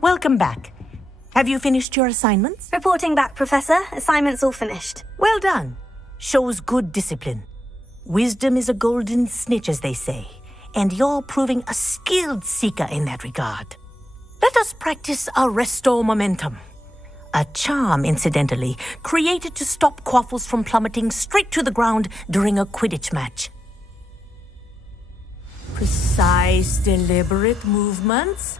welcome back. Have you finished your assignments? Reporting back, Professor. Assignment's all finished. Well done. Shows good discipline. Wisdom is a golden snitch, as they say, and you're proving a skilled seeker in that regard. Let us practice Arresto Momentum. A charm, incidentally, created to stop quaffles from plummeting straight to the ground during a Quidditch match. Precise, deliberate movements.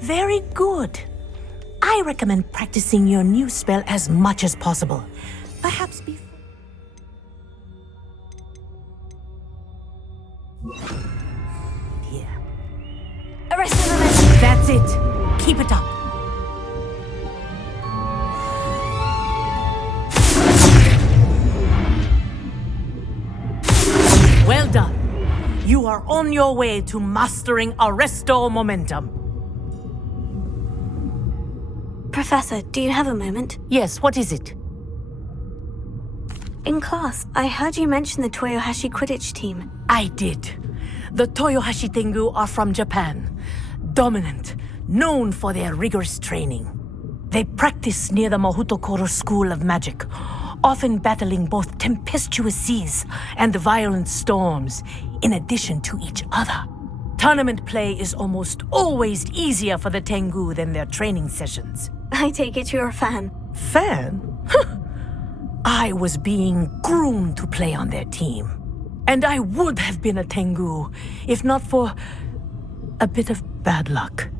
Very good. I recommend practicing your new spell as much as possible. Perhaps before... Here. Arrested momentum. That's it. Keep it up. Well done. You are on your way to mastering Arresto Momentum. Professor, do you have a moment? Yes, what is it? In class, I heard you mention the Toyohashi Quidditch team. I did. The Toyohashi Tengu are from Japan. Dominant, known for their rigorous training. They practice near the Mahutokoro School of Magic, often battling both tempestuous seas and violent storms, in addition to each other. Tournament play is almost always easier for the Tengu than their training sessions. I take it you're a fan. Fan? I was being groomed to play on their team. And I would have been a Tengu, if not for a bit of bad luck.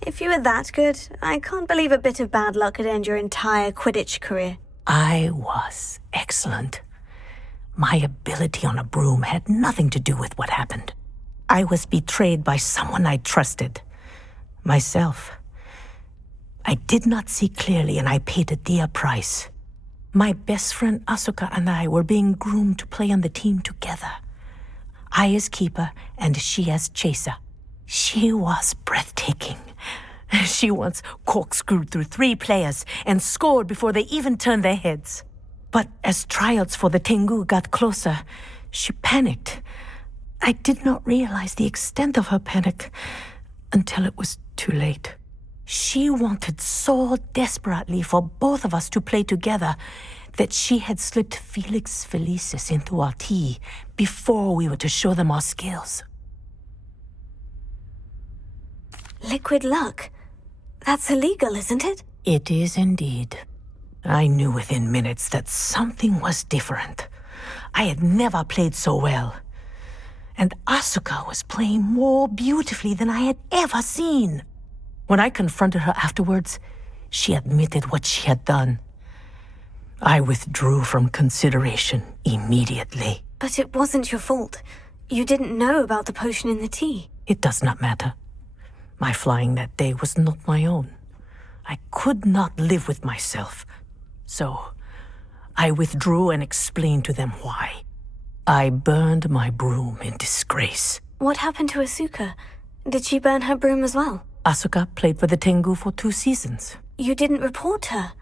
If you were that good, I can't believe a bit of bad luck could end your entire Quidditch career. I was excellent. My ability on a broom had nothing to do with what happened. I was betrayed by someone I trusted. Myself. I did not see clearly, and I paid a dear price. My best friend Asuka and I were being groomed to play on the team together. I as keeper, and she as chaser. She was breathtaking. She once corkscrewed through 3 players and scored before they even turned their heads. But as tryouts for the Tengu got closer, she panicked. I did not realize the extent of her panic until it was too late. She wanted so desperately for both of us to play together that she had slipped Felix Felicis into our tea before we were to show them our skills. Liquid luck? That's illegal, isn't it? It is indeed. I knew within minutes that something was different. I had never played so well. And Asuka was playing more beautifully than I had ever seen. When I confronted her afterwards, she admitted what she had done. I withdrew from consideration immediately. But it wasn't your fault. You didn't know about the potion in the tea. It does not matter. My flying that day was not my own. I could not live with myself. So, I withdrew and explained to them why. I burned my broom in disgrace. What happened to Asuka? Did she burn her broom as well? Asuka played for the Tengu for 2 seasons. You didn't report her.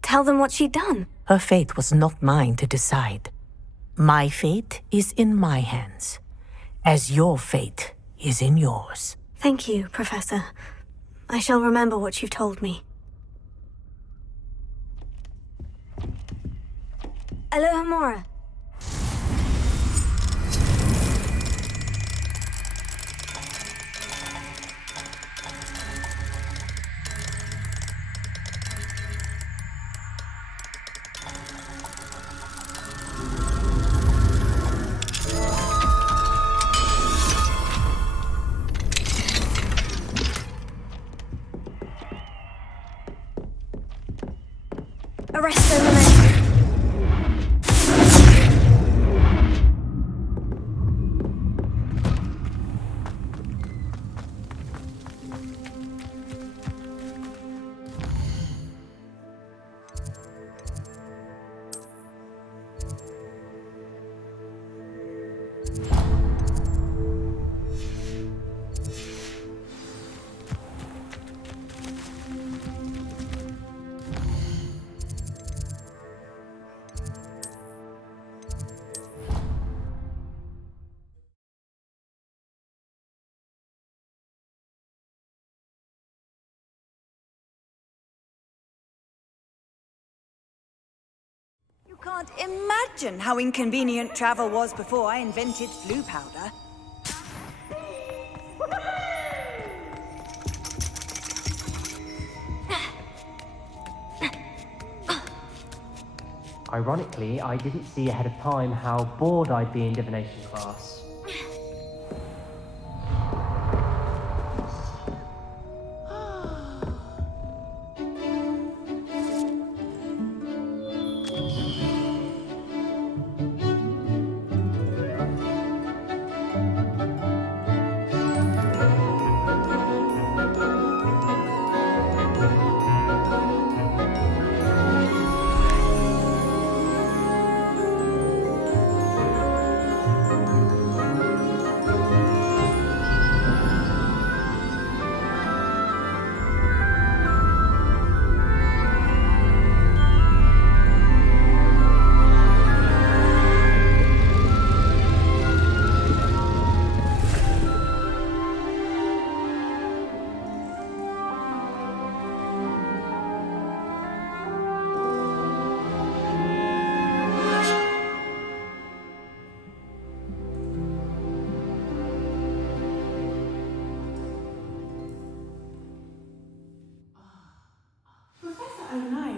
Tell them what she'd done. Her fate was not mine to decide. My fate is in my hands, as your fate is in yours. Thank you, Professor. I shall remember what you've told me. Alohomora. Arresto momentum. You can't imagine how inconvenient travel was before I invented flu powder. Ironically, I didn't see ahead of time how bored I'd be in divination class.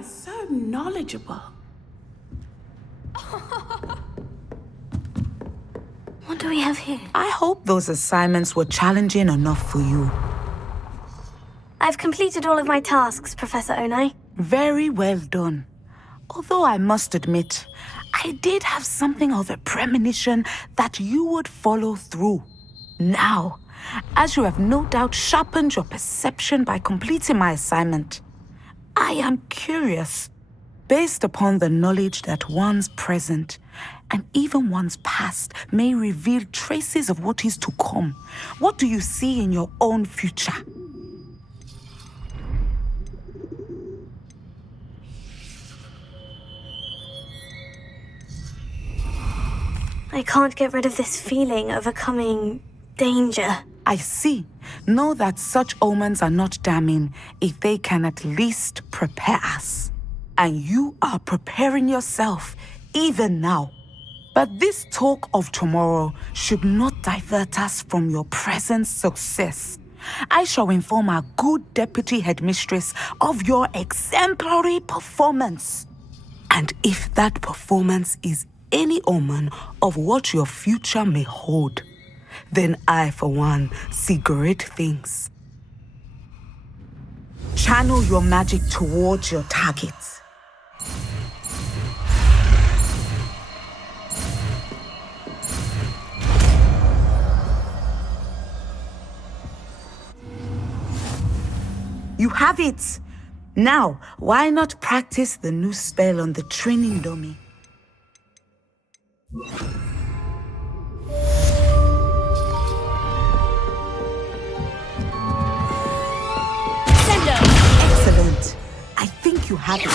So knowledgeable. What do we have here? I hope those assignments were challenging enough for you. I've completed all of my tasks, Professor Onai. Very well done. Although I must admit, I did have something of a premonition that you would follow through. Now, as you have no doubt sharpened your perception by completing my assignment, I am curious, based upon the knowledge that one's present and even one's past may reveal traces of what is to come. What do you see in your own future? I can't get rid of this feeling of a coming danger. I see. Know that such omens are not damning if they can at least prepare us. And you are preparing yourself even now. But this talk of tomorrow should not divert us from your present success. I shall inform our good deputy headmistress of your exemplary performance. And if that performance is any omen of what your future may hold, then I, for one, see great things. Channel your magic towards your targets. You have it! Now, why not practice the new spell on the training dummy? Excellent. I think you have it.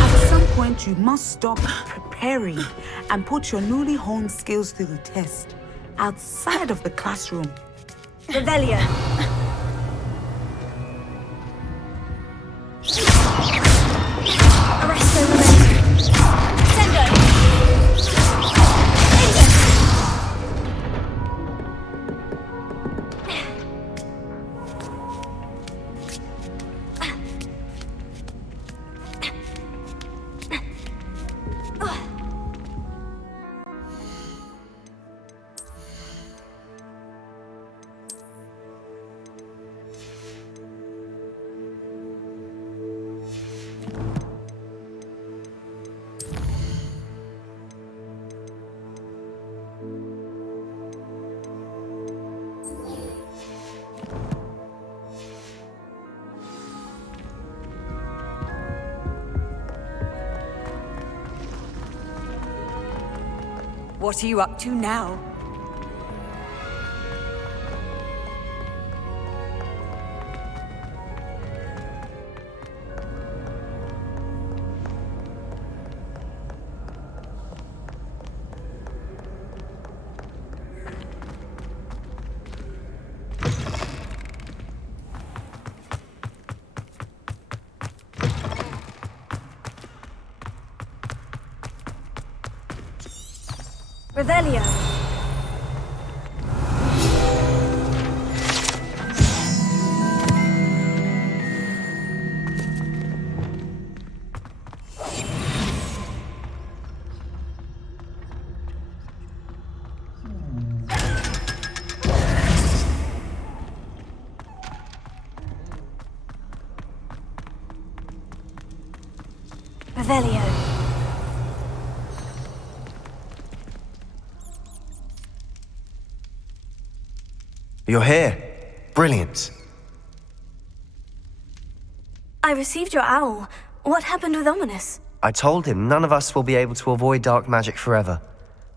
At some point, you must stop preparing and put your newly honed skills to the test outside of the classroom. Revelio. What are you up to now? Revelio. Revelio. You're here. Brilliant. I received your owl. What happened with Ominous? I told him none of us will be able to avoid dark magic forever.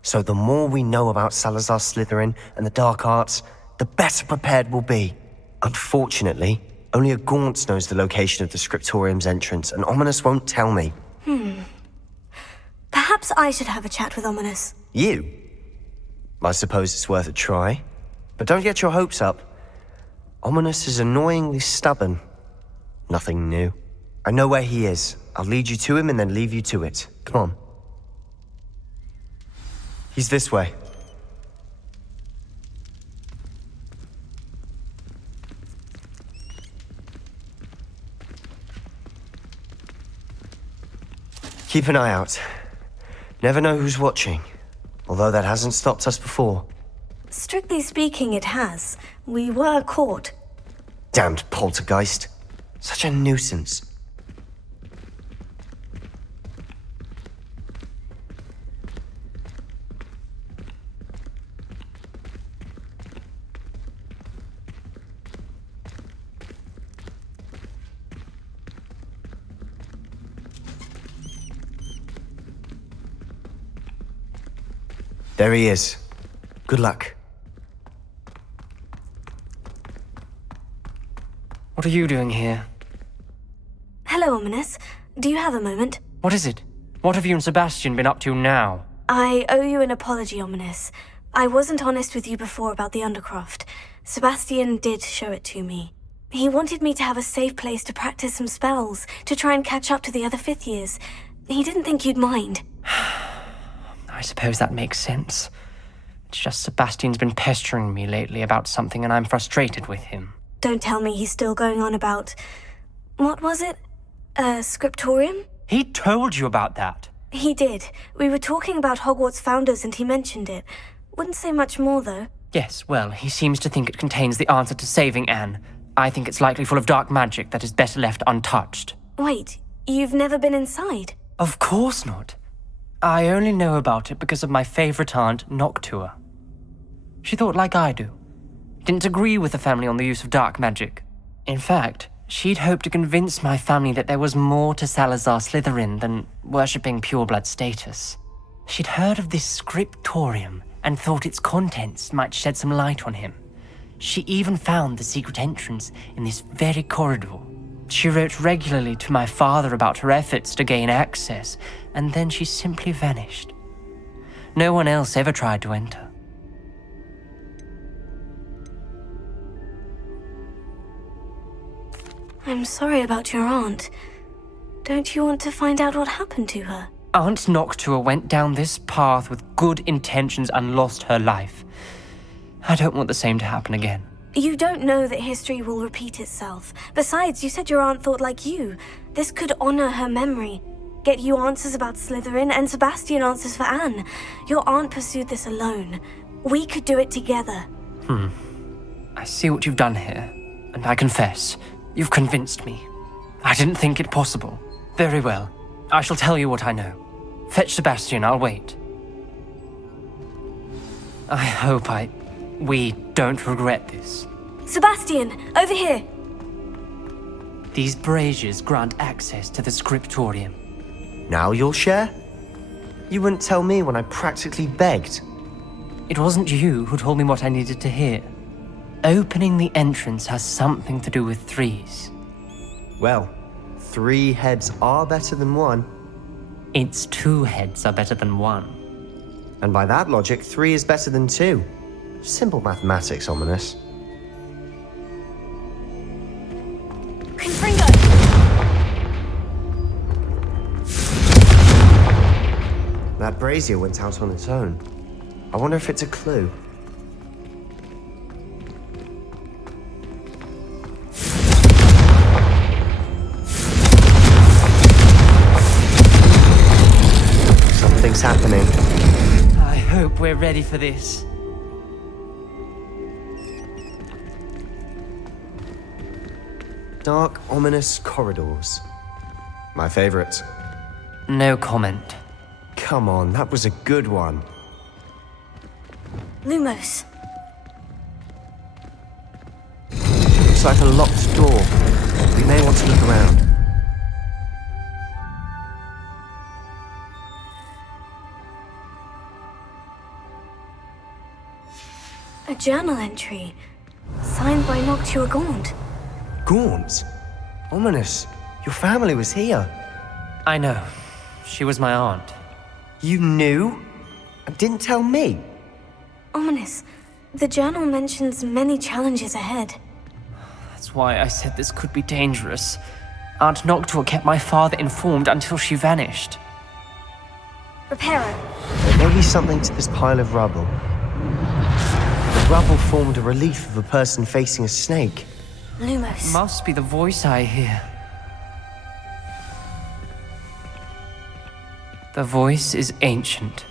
So the more we know about Salazar Slytherin and the dark arts, the better prepared we'll be. Unfortunately, only a Gaunt knows the location of the Scriptorium's entrance, and Ominous won't tell me. Perhaps I should have a chat with Ominous. You? I suppose it's worth a try. But don't get your hopes up. Ominous is annoyingly stubborn. Nothing new. I know where he is. I'll lead you to him and then leave you to it. Come on. He's this way. Keep an eye out. Never know who's watching. Although that hasn't stopped us before. Strictly speaking, it has. We were caught. Damned poltergeist. Such a nuisance. There he is. Good luck. What are you doing here? Hello, Ominous. Do you have a moment? What is it? What have you and Sebastian been up to now? I owe you an apology, Ominous. I wasn't honest with you before about the Undercroft. Sebastian did show it to me. He wanted me to have a safe place to practice some spells, to try and catch up to the other fifth years. He didn't think you'd mind. I suppose that makes sense. It's just Sebastian's been pestering me lately about something and I'm frustrated with him. Don't tell me he's still going on about... What was it? Scriptorium? He told you about that? He did. We were talking about Hogwarts founders and he mentioned it. Wouldn't say much more, though. Yes, well, he seems to think it contains the answer to saving Anne. I think it's likely full of dark magic that is better left untouched. Wait, you've never been inside? Of course not. I only know about it because of my favorite aunt, Noctua. She thought like I do. Didn't agree with the family on the use of dark magic. In fact, she'd hoped to convince my family that there was more to Salazar Slytherin than worshipping pureblood status. She'd heard of this scriptorium and thought its contents might shed some light on him. She even found the secret entrance in this very corridor. She wrote regularly to my father about her efforts to gain access, and then she simply vanished. No one else ever tried to enter. I'm sorry about your aunt. Don't you want to find out what happened to her? Aunt Noctua went down this path with good intentions and lost her life. I don't want the same to happen again. You don't know that history will repeat itself. Besides, you said your aunt thought like you. This could honor her memory. Get you answers about Slytherin and Sebastian answers for Anne. Your aunt pursued this alone. We could do it together. I see what you've done here, and I confess, you've convinced me. I didn't think it possible. Very well. I shall tell you what I know. Fetch Sebastian, I'll wait. I hope we don't regret this. Sebastian, over here! These braziers grant access to the scriptorium. Now you'll share? You wouldn't tell me when I practically begged. It wasn't you who told me what I needed to hear. Opening the entrance has something to do with threes. Well, 3 heads are better than 1. It's 2 heads are better than 1. And by that logic, 3 is better than 2. Simple mathematics, Ominous. Confringo! That brazier went out on its own. I wonder if it's a clue. Something's happening. I hope we're ready for this. Dark, ominous corridors. My favorite. No comment. Come on, that was a good one. Lumos. Looks like a locked door. We may want to look around. A journal entry. Signed by Noctua Gaunt. Gaunt? Ominous. Your family was here. I know. She was my aunt. You knew? And didn't tell me? Ominous. The journal mentions many challenges ahead. That's why I said this could be dangerous. Aunt Noctua kept my father informed until she vanished. Reparo. There may be something to this pile of rubble. The rubble formed a relief of a person facing a snake. Lumos. Must be the voice I hear. The voice is ancient,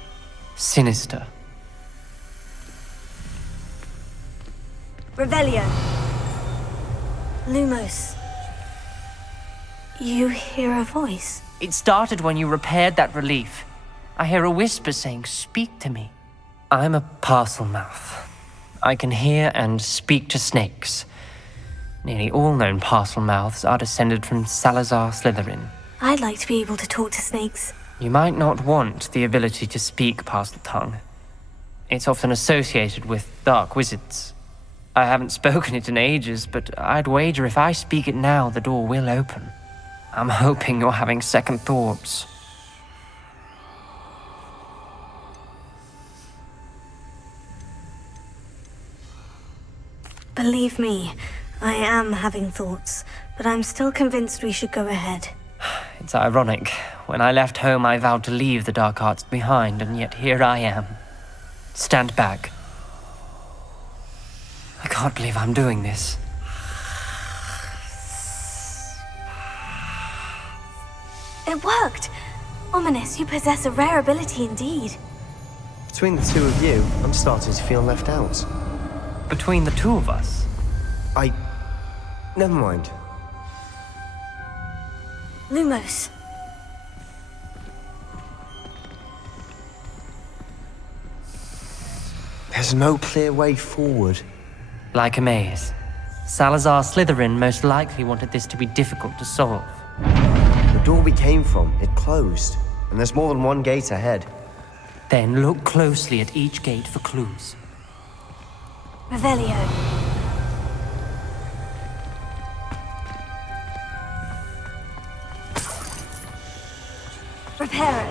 sinister. Revelio. Lumos. You hear a voice? It started when you repaired that relief. I hear a whisper saying, "Speak to me." I'm a parcel mouth. I can hear and speak to snakes. Nearly all known parcel mouths are descended from Salazar Slytherin. I'd like to be able to talk to snakes. You might not want the ability to speak parcel tongue. It's often associated with dark wizards. I haven't spoken it in ages, but I'd wager if I speak it now, the door will open. I'm hoping you're having second thoughts. Believe me, I am having thoughts, but I'm still convinced we should go ahead. It's ironic. When I left home, I vowed to leave the dark arts behind, and yet here I am. Stand back. I can't believe I'm doing this. It worked! Ominous, you possess a rare ability indeed. Between the 2 of you, I'm starting to feel left out. Between the 2 of us? Never mind. Lumos. There's no clear way forward. Like a maze. Salazar Slytherin most likely wanted this to be difficult to solve. The door we came from, it closed. And there's more than one gate ahead. Then look closely at each gate for clues. Revelio. Reparo.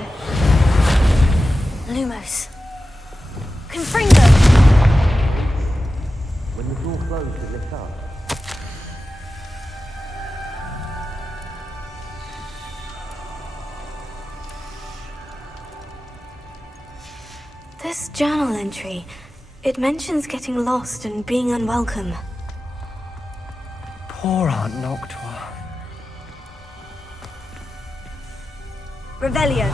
Lumos. Confringo. When the door closed, it lit up. This journal entry, it mentions getting lost and being unwelcome. Poor Aunt Noctua. Revelio.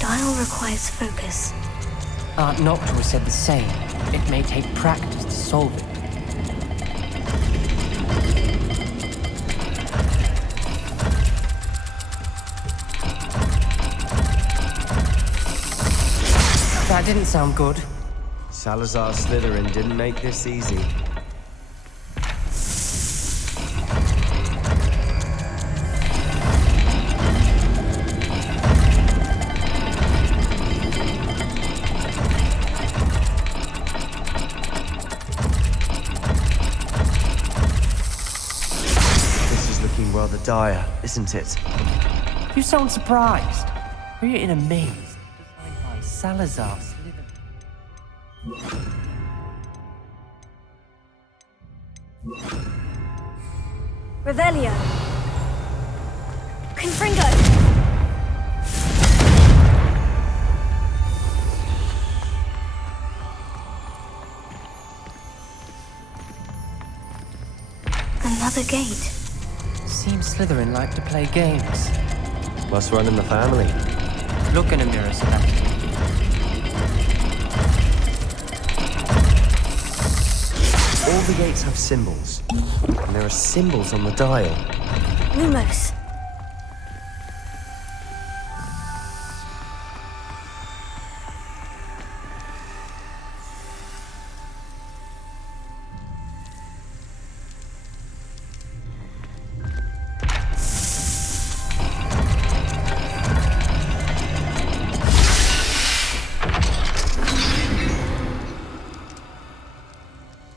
Dial requires focus. Aunt Noctua said the same. It may take practice to solve it. That didn't sound good. Salazar Slytherin didn't make this easy. This is looking rather dire, isn't it? You sound surprised. We're in a maze designed by Salazar Slytherin. Revelio. Confringo. Another gate. Seems Slytherin like to play games. Must run in the family. Look in a mirror, Sebastian. All the gates have symbols, and there are symbols on the dial. Lumos.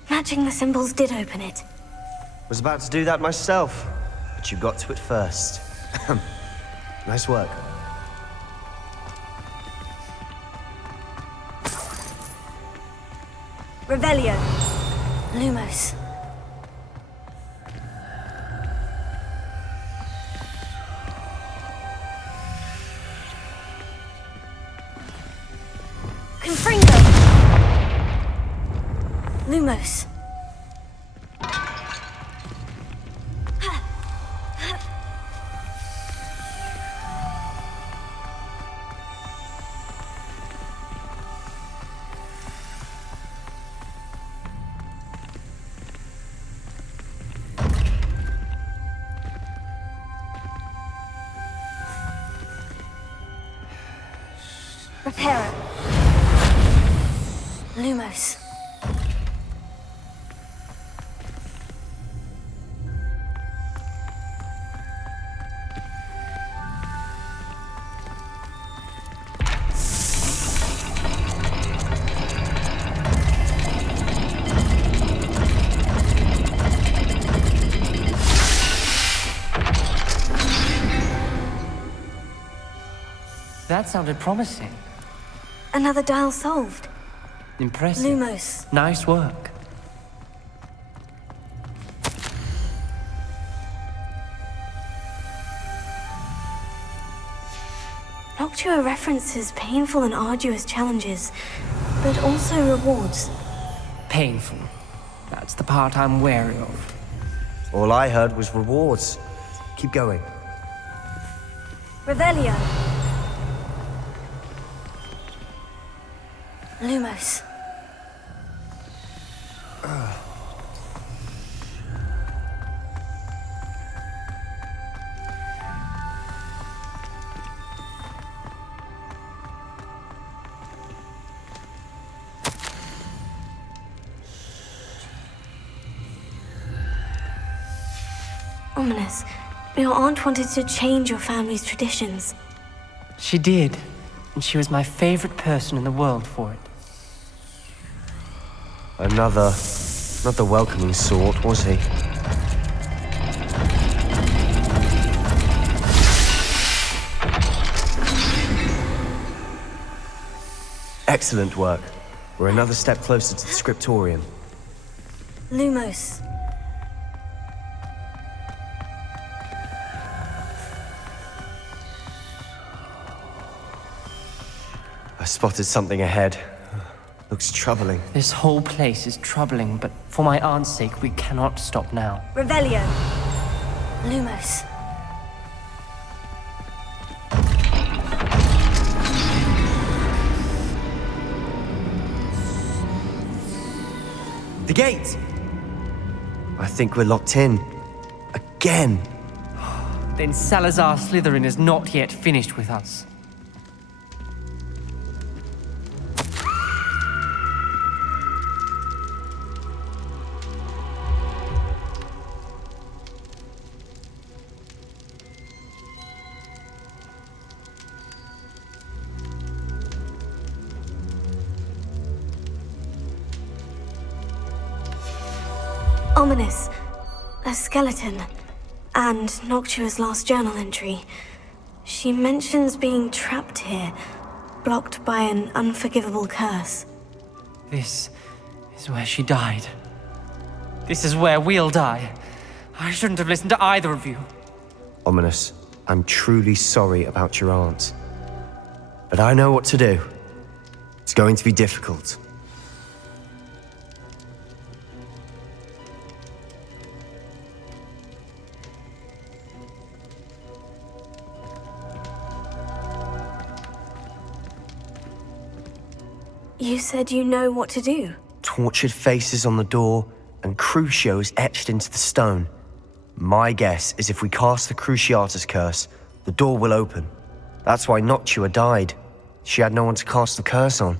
Matching the symbols did open it. Was about to do that myself, but you got to it first. Nice work. Revelio. Lumos. Confringo. Lumos. Reparo. Lumos. That sounded promising. Another dial solved. Impressive. Lumos. Nice work. Noctua references painful and arduous challenges, but also rewards. Painful. That's the part I'm wary of. All I heard was rewards. Keep going. Revelio. Lumos. Ominous. Your aunt wanted to change your family's traditions. She did, and she was my favorite person in the world for it. Another. Not the welcoming sort, was he? Excellent work. We're another step closer to the scriptorium. Lumos. I spotted something ahead. Looks troubling. This whole place is troubling, but for my aunt's sake, we cannot stop now. Revelio. Lumos. The gate! I think we're locked in. Again. Then Salazar Slytherin is not yet finished with us. Ominous. A skeleton. And Noctua's last journal entry. She mentions being trapped here, blocked by an unforgivable curse. This is where she died. This is where we'll die. I shouldn't have listened to either of you. Ominous, I'm truly sorry about your aunt. But I know what to do. It's going to be difficult. You said you know what to do. Tortured faces on the door and Crucios etched into the stone. My guess is if we cast the Cruciatus curse, the door will open. That's why Noctua died. She had no one to cast the curse on.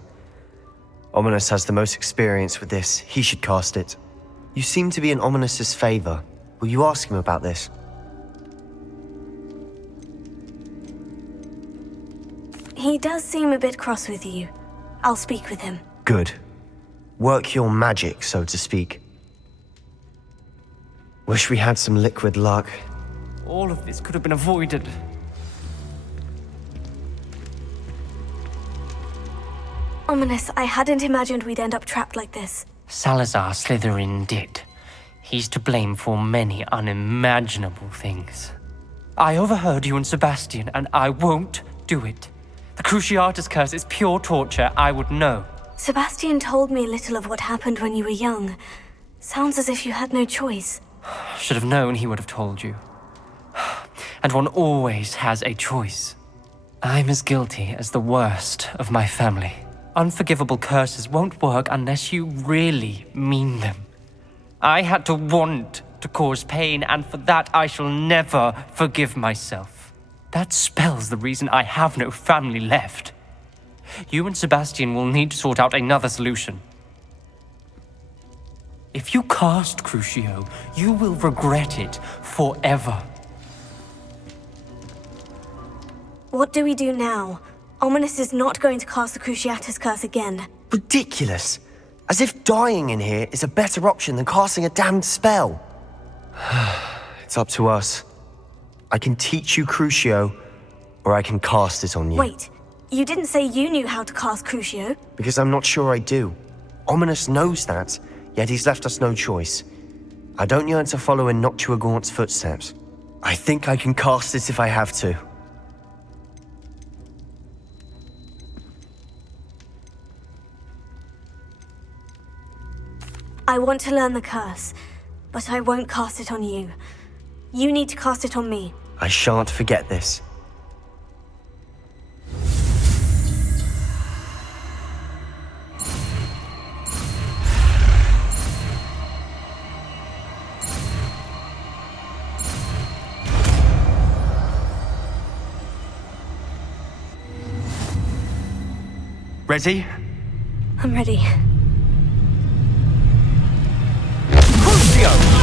Ominous has the most experience with this. He should cast it. You seem to be in Ominous's favor. Will you ask him about this? He does seem a bit cross with you. I'll speak with him. Good. Work your magic, so to speak. Wish we had some liquid luck. All of this could have been avoided. Ominous, I hadn't imagined we'd end up trapped like this. Salazar Slytherin did. He's to blame for many unimaginable things. I overheard you and Sebastian, and I won't do it. The Cruciatus curse is pure torture, I would know. Sebastian told me a little of what happened when you were young. Sounds as if you had no choice. Should have known he would have told you. And one always has a choice. I'm as guilty as the worst of my family. Unforgivable curses won't work unless you really mean them. I had to want to cause pain, and for that I shall never forgive myself. That spell's the reason I have no family left. You and Sebastian will need to sort out another solution. If you cast Crucio, you will regret it forever. What do we do now? Ominous is not going to cast the Cruciatus curse again. Ridiculous. As if dying in here is a better option than casting a damned spell. It's up to us. I can teach you Crucio, or I can cast it on you. Wait, you didn't say you knew how to cast Crucio? Because I'm not sure I do. Ominous knows that, yet he's left us no choice. I don't yearn to follow in Noctua Gaunt's footsteps. I think I can cast it if I have to. I want to learn the curse, but I won't cast it on you. You need to cast it on me. I shan't forget this. Ready? I'm ready. Crucio!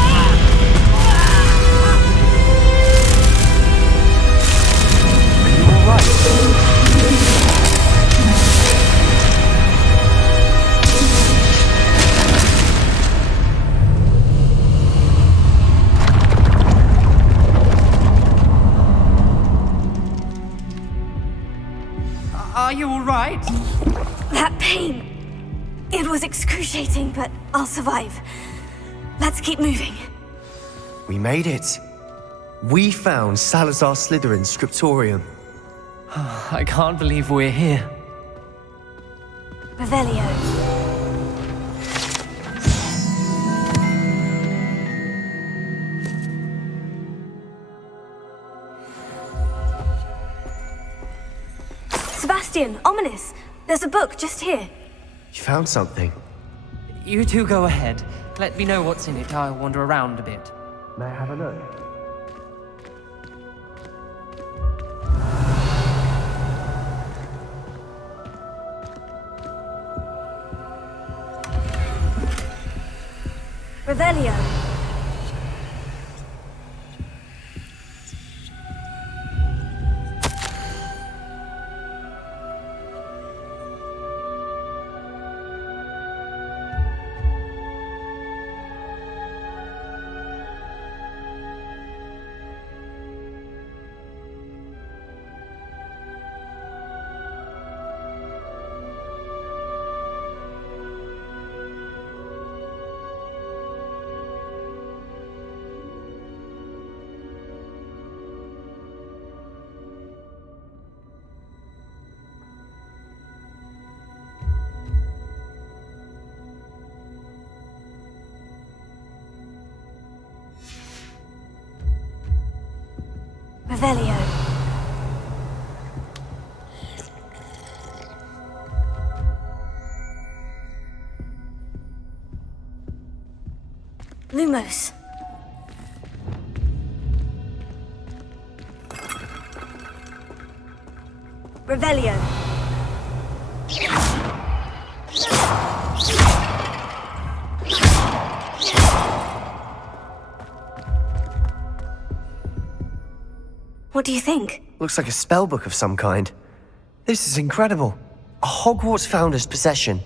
Are you all right? That pain! It was excruciating, but I'll survive. Let's keep moving. We made it. We found Salazar Slytherin's scriptorium. I can't believe we're here. Revelio. Sebastian, Ominous. There's a book just here. You found something. You two go ahead. Let me know what's in it. I'll wander around a bit. May I have a look? Revelio. Revelio. Lumos. Revelio. What do you think? Looks like a spellbook of some kind. This is incredible. A Hogwarts founder's possession.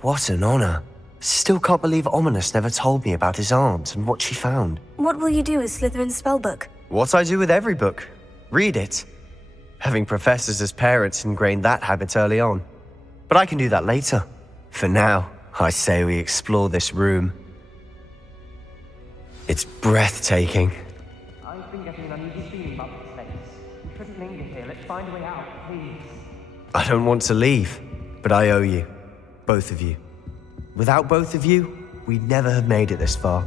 What an honor. Still can't believe Ominous never told me about his aunt and what she found. What will you do with Slytherin's spellbook? What I do with every book. Read it. Having professors as parents ingrained that habit early on. But I can do that later. For now, I say we explore this room. It's breathtaking. I've been getting an uneasy feeling about this place. We shouldn't linger here. Let's find a way out, please. I don't want to leave, but I owe you. Both of you. Without both of you, we'd never have made it this far.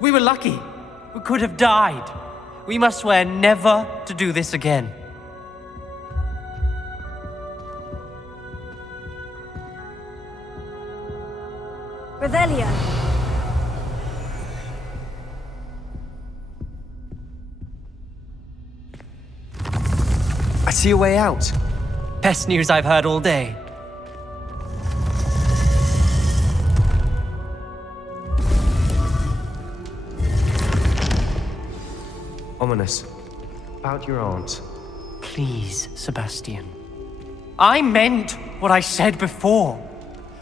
We were lucky. We could have died. We must swear never to do this again. Revelio. I see a way out. Best news I've heard all day. Ominous. About your aunt. Please, Sebastian. I meant what I said before.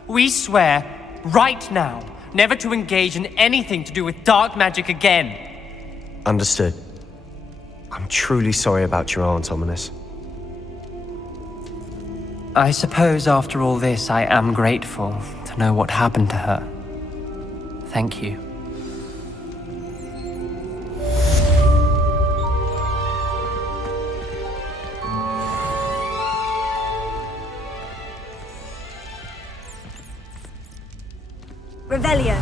We swear, right now, never to engage in anything to do with dark magic again. Understood. I'm truly sorry about your aunt, Ominous. I suppose after all this, I am grateful to know what happened to her. Thank you. Revelio.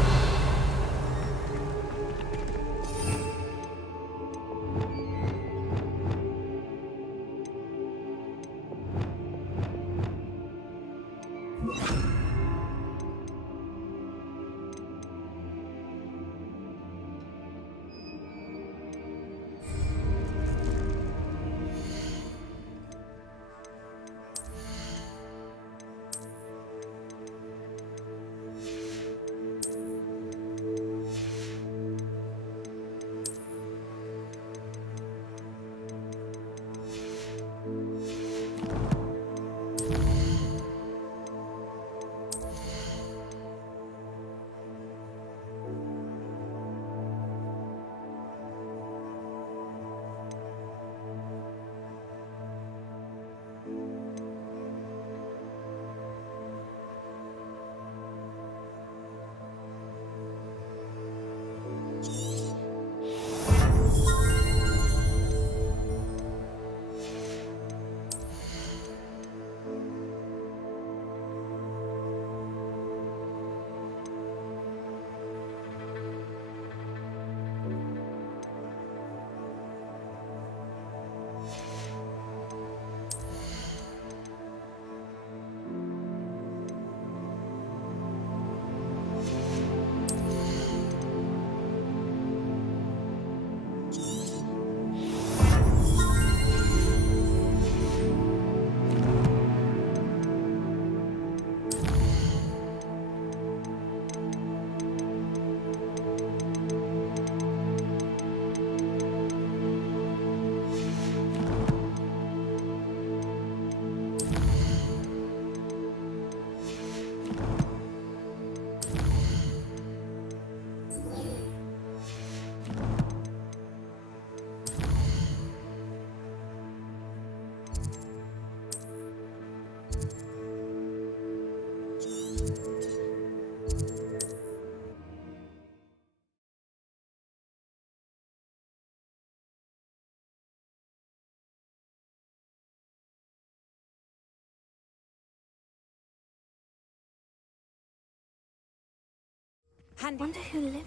Wonder who lived.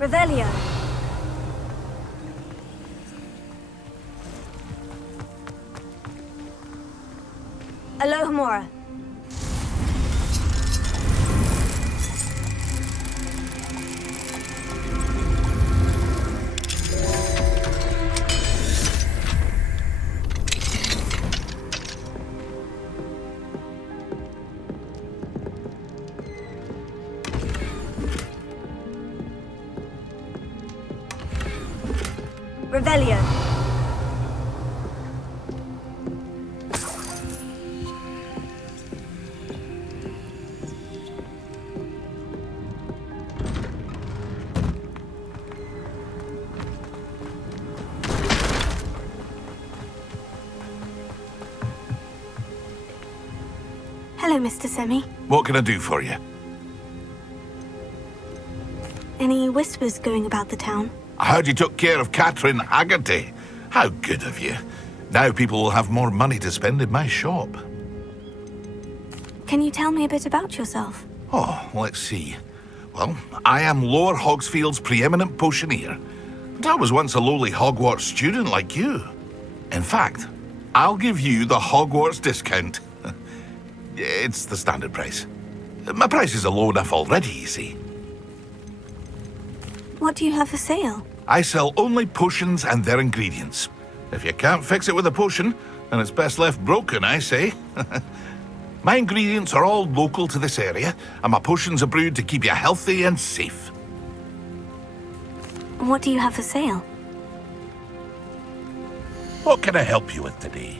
Revelio. Alohomora. Revelio. Hello, Mr. Semi. What can I do for you? Any whispers going about the town? I heard you took care of Catherine Haggerty. How good of you. Now people will have more money to spend in my shop. Can you tell me a bit about yourself? Oh, let's see. Well, I am Lower Hogsfield's preeminent potioneer. But I was once a lowly Hogwarts student like you. In fact, I'll give you the Hogwarts discount. It's the standard price. My prices are low enough already, you see. What do you have for sale? I sell only potions and their ingredients. If you can't fix it with a potion, then it's best left broken, I say. My ingredients are all local to this area, and my potions are brewed to keep you healthy and safe. What do you have for sale? What can I help you with today?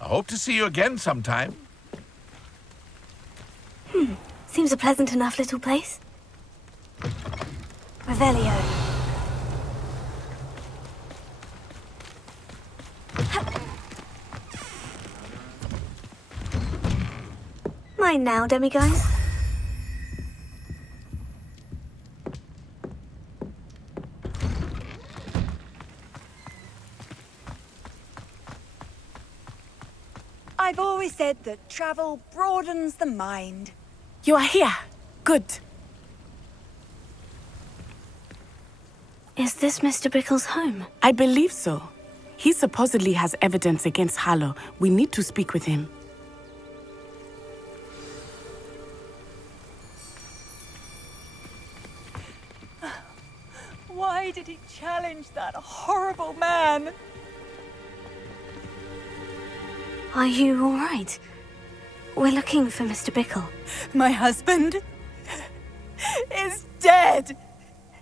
I hope to see you again sometime. Seems a pleasant enough little place. Revelio. Mine now, demiguise. I've always said that travel broadens the mind. You are here. Good. Is this Mr. Bickle's home? I believe so. He supposedly has evidence against Harlow. We need to speak with him. Why did he challenge that horrible man? Are you all right? We're looking for Mr. Bickle. My husband is dead.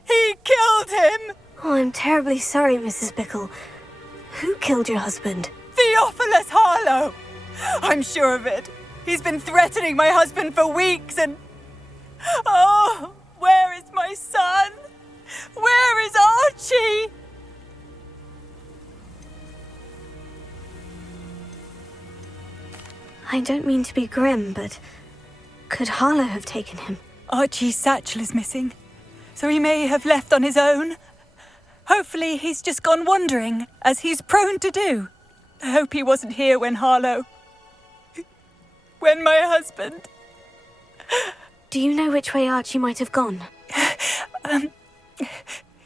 He killed him. Oh, I'm terribly sorry, Mrs. Bickle. Who killed your husband? Theophilus Harlow. I'm sure of it. He's been threatening my husband for weeks and... Oh, where is my son? Where is Archie? I don't mean to be grim, but could Harlow have taken him? Archie's satchel is missing, so he may have left on his own. Hopefully he's just gone wandering, as he's prone to do. I hope he wasn't here when when my husband... Do you know which way Archie might have gone?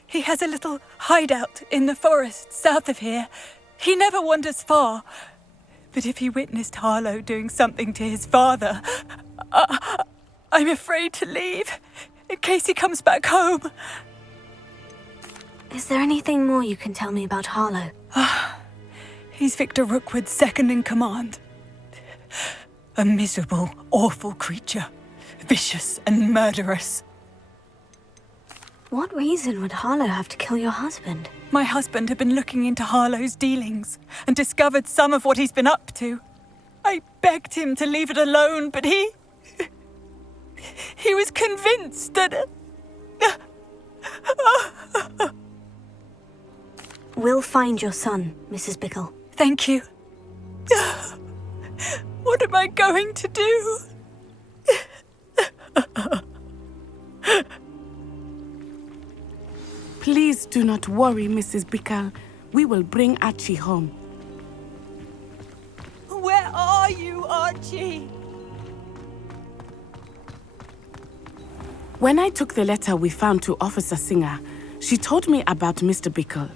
He has a little hideout in the forest south of here. He never wanders far. But if he witnessed Harlow doing something to his father, I'm afraid to leave, in case he comes back home. Is there anything more you can tell me about Harlow? He's Victor Rookwood's second in command. A miserable, awful creature. Vicious and murderous. What reason would Harlow have to kill your husband? My husband had been looking into Harlow's dealings and discovered some of what he's been up to. I begged him to leave it alone, but he was convinced that... We'll find your son, Mrs. Bickle. Thank you. What am I going to do? Please do not worry, Mrs. Bickle. We will bring Archie home. Where are you, Archie? When I took the letter we found to Officer Singer, she told me about Mr. Bickle.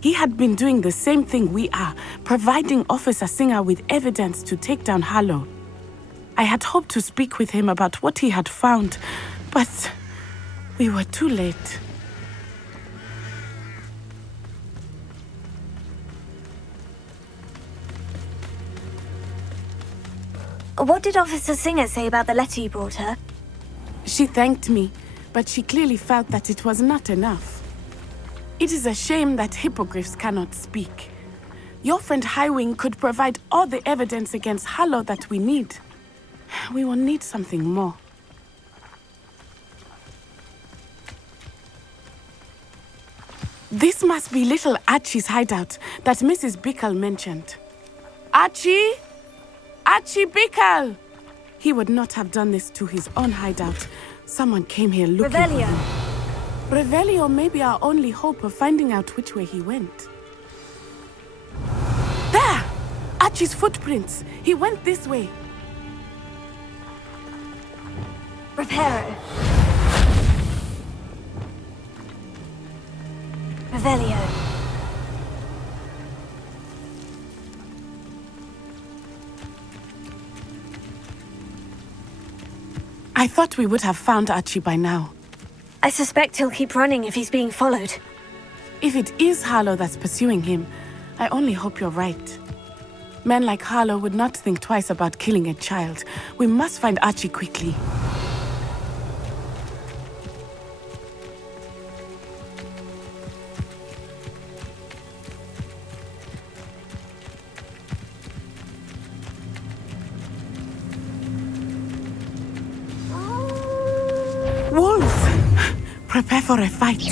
He had been doing the same thing we are, providing Officer Singer with evidence to take down Harlow. I had hoped to speak with him about what he had found, but we were too late. What did Officer Singer say about the letter you brought her? She thanked me, but she clearly felt that it was not enough. It is a shame that hippogriffs cannot speak. Your friend Highwing could provide all the evidence against Harlow that we need. We will need something more. This must be little Archie's hideout that Mrs. Bickle mentioned. Archie? Archie Bickle! He would not have done this to his own hideout. Someone came here looking for Revelio. him. Revelio may be our only hope of finding out which way he went. There! Archie's footprints. He went this way. Reparo. Revelio. I thought we would have found Archie by now. I suspect he'll keep running if he's being followed. If it is Harlow that's pursuing him, I only hope you're right. Men like Harlow would not think twice about killing a child. We must find Archie quickly. Wolves! Prepare for a fight.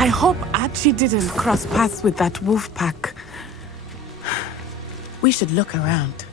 I hope Archie didn't cross paths with that wolf pack. We should look around.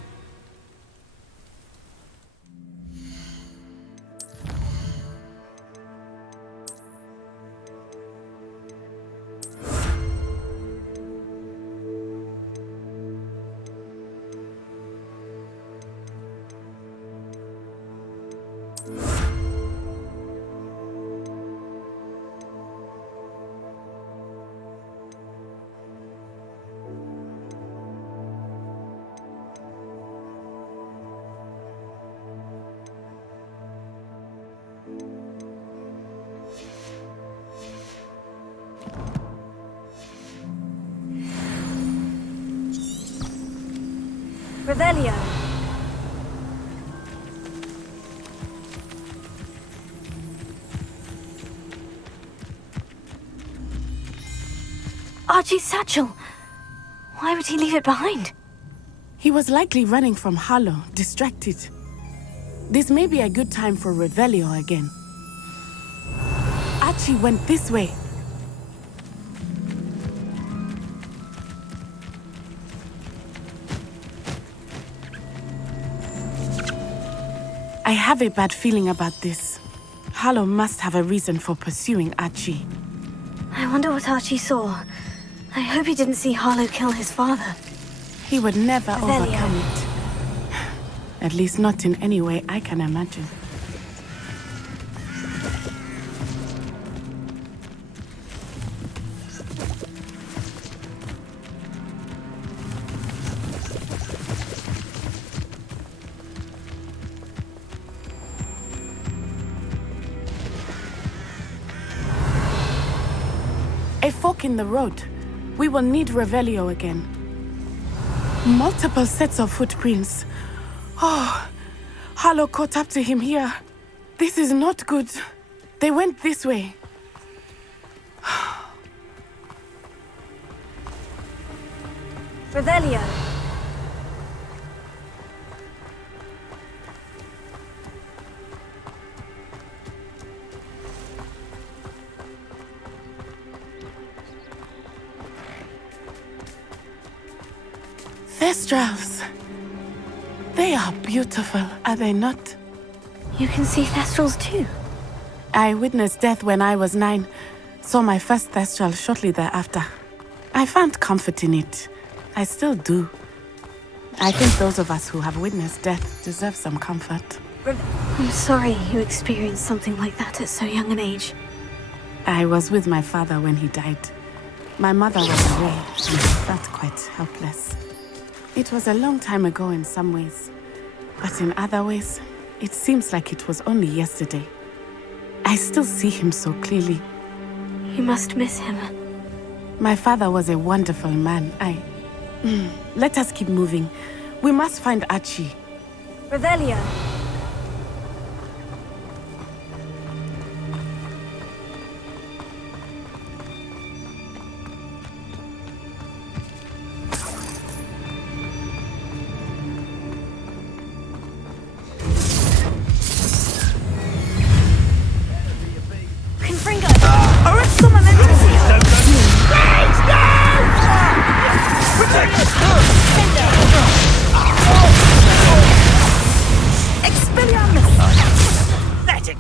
Revelio. Archie's satchel. Why would he leave it behind? He was likely running from Harlow, distracted. This may be a good time for Revelio again. Archie went this way. I have a bad feeling about this. Harlow must have a reason for pursuing Archie. I wonder what Archie saw. I hope he didn't see Harlow kill his father. He would never Revelio. overcome it. At least not in any way I can imagine. A fork in the road. We will need Revelio again. Multiple sets of footprints. Oh, Harlow caught up to him here. This is not good. They went this way. Revelio. Thestrals. They are beautiful, are they not? You can see Thestrals too. I witnessed death when I was 9. Saw my first Thestral shortly thereafter. I found comfort in it. I still do. I think those of us who have witnessed death deserve some comfort. I'm sorry you experienced something like that at so young an age. I was with my father when he died. My mother was away, and I felt quite helpless. It was a long time ago in some ways, but in other ways, it seems like it was only yesterday. I still see him so clearly. You must miss him. My father was a wonderful man. Let us keep moving. We must find Archie. Revelio.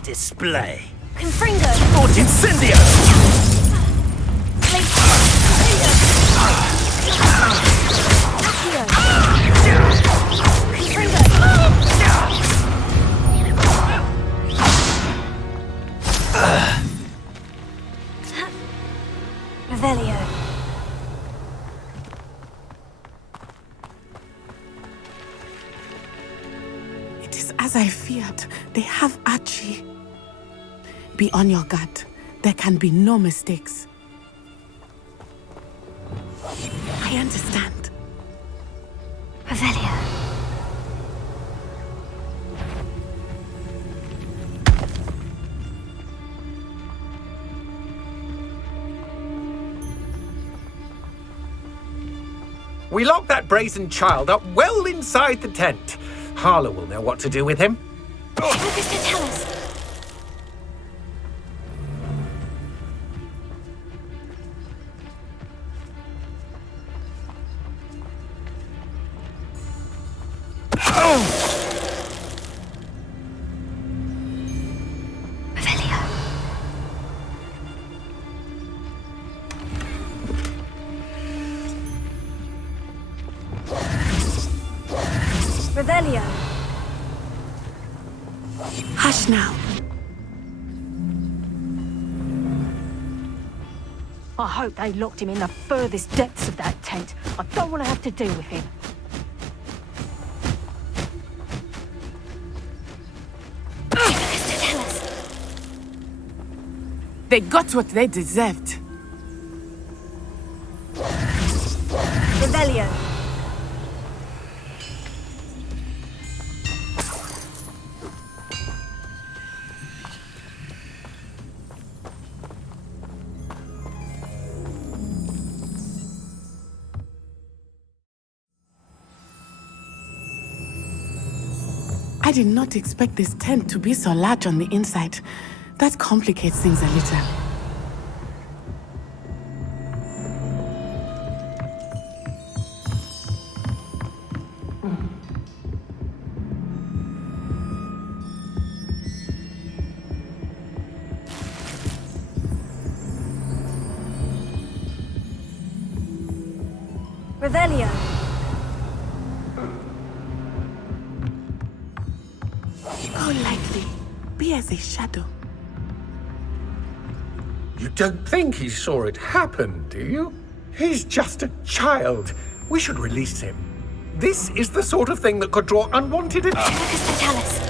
Display. Confringo. Launch Incendio. Revelio. It is as I feared. They have Archie. Be on your guard. There can be no mistakes. I understand. Revelio. We locked that brazen child up well inside the tent. Harlow will know what to do with him. Focus to tell us. Revelio. Hush now. I hope they locked him in the furthest depths of that tent. I don't want to have to deal with him. They got what they deserved. Revelio. I did not expect this tent to be so large on the inside. That complicates things a little. Revelio. as a shadow. You don't think he saw it happen, do you? He's just a child. We should release him. This is the sort of thing that could draw unwanted attention. Focus Totalis.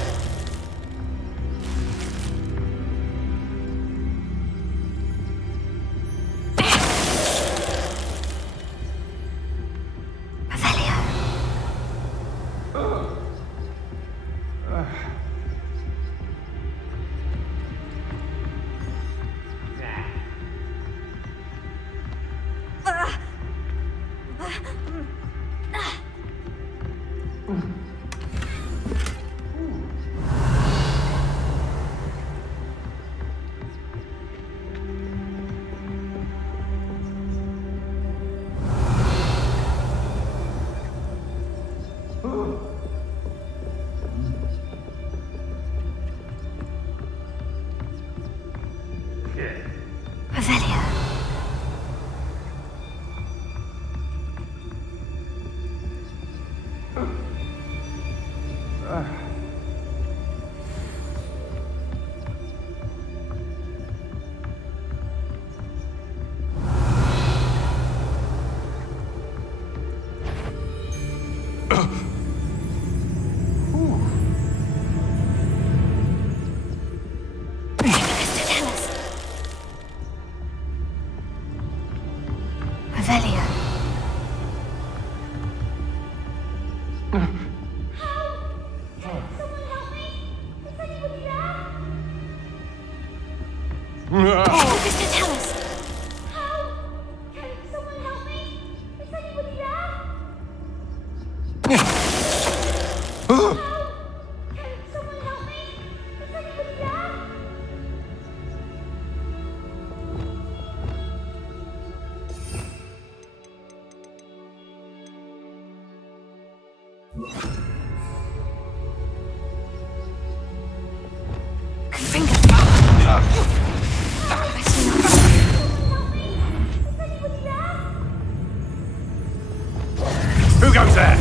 Who goes there?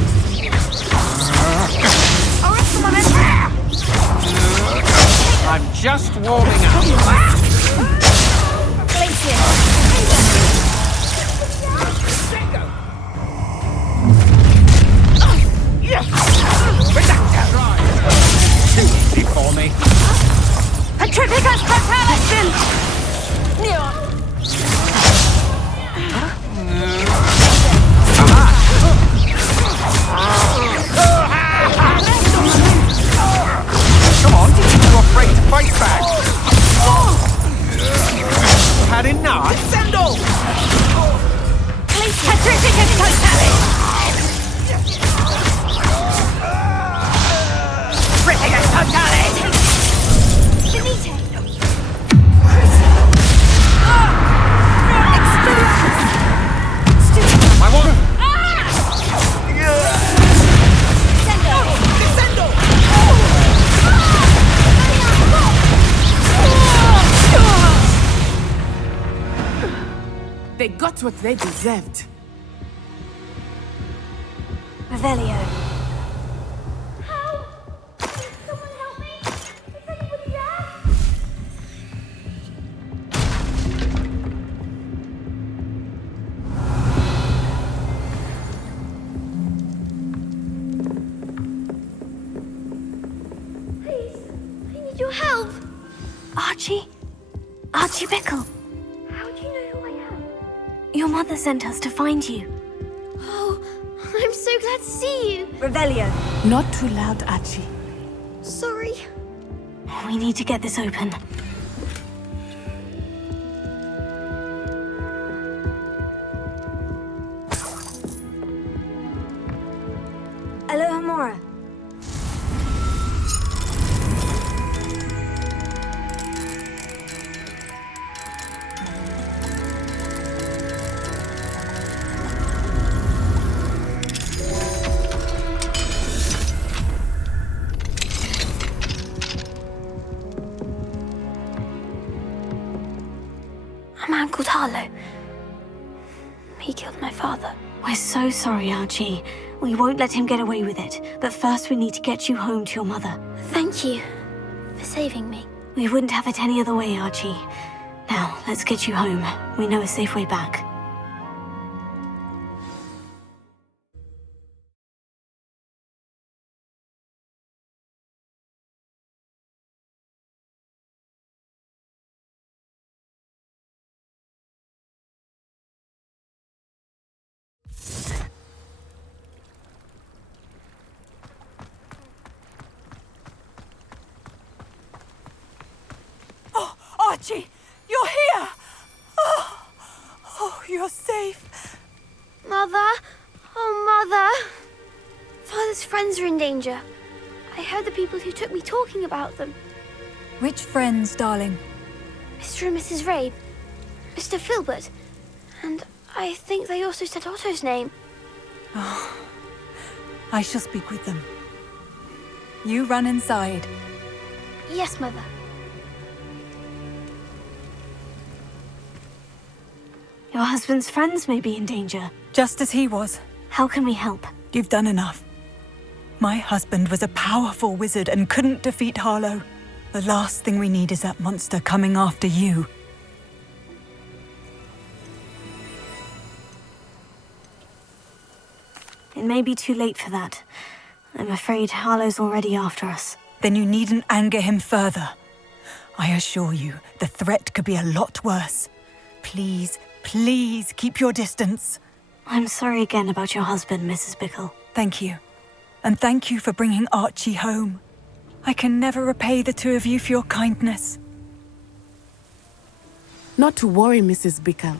I'm just warming up. Too easy for me. Petrificus Totalis! Come on, you're afraid to fight back. Had enough? Descendo! Petrificus Totalis! Petrificus Totalis! Benite! My woman! They got what they deserved. Revelio. Your help! Archie? Archie Bickle. How do you know who I am? Your mother sent us to find you. Oh, I'm so glad to see you. Revelio. Not too loud, Archie. Sorry. We need to get this open. Aloha Mora. A man called Harlow. He killed my father. We're so sorry, Archie. We won't let him get away with it. But first we need to get you home to your mother. Thank you for saving me. We wouldn't have it any other way, Archie. Now, let's get you home. We know a safe way back. Oh, Archie, you're here! Oh, you're safe. Mother? Oh, Mother! Father's friends are in danger. I heard the people who took me talking about them. Which friends, darling? Mr. and Mrs. Rabe, Mr. Filbert, and I think they also said Otto's name. Oh, I shall speak with them. You run inside. Yes, Mother. Your husband's friends may be in danger. Just as he was. How can we help? You've done enough. My husband was a powerful wizard and couldn't defeat Harlow. The last thing we need is that monster coming after you. It may be too late for that. I'm afraid Harlow's already after us. Then you needn't anger him further. I assure you, the threat could be a lot worse. Please, please keep your distance. I'm sorry again about your husband, Mrs. Bickle. Thank you. And thank you for bringing Archie home. I can never repay the two of you for your kindness. Not to worry, Mrs. Bickle.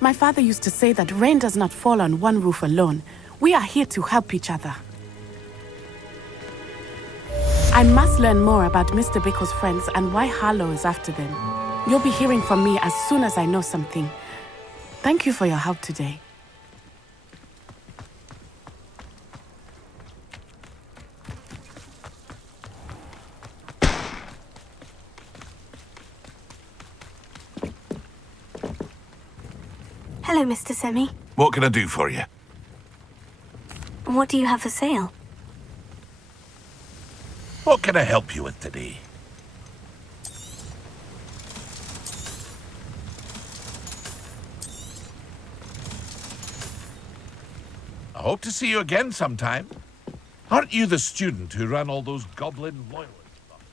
My father used to say that rain does not fall on one roof alone. We are here to help each other. I must learn more about Mr. Bickle's friends and why Harlow is after them. You'll be hearing from me as soon as I know something. Thank you for your help today. Hello, Mr. Semi. What can I do for you? What do you have for sale? What can I help you with today? I hope to see you again sometime. Aren't you the student who ran all those goblin loyalist stuff?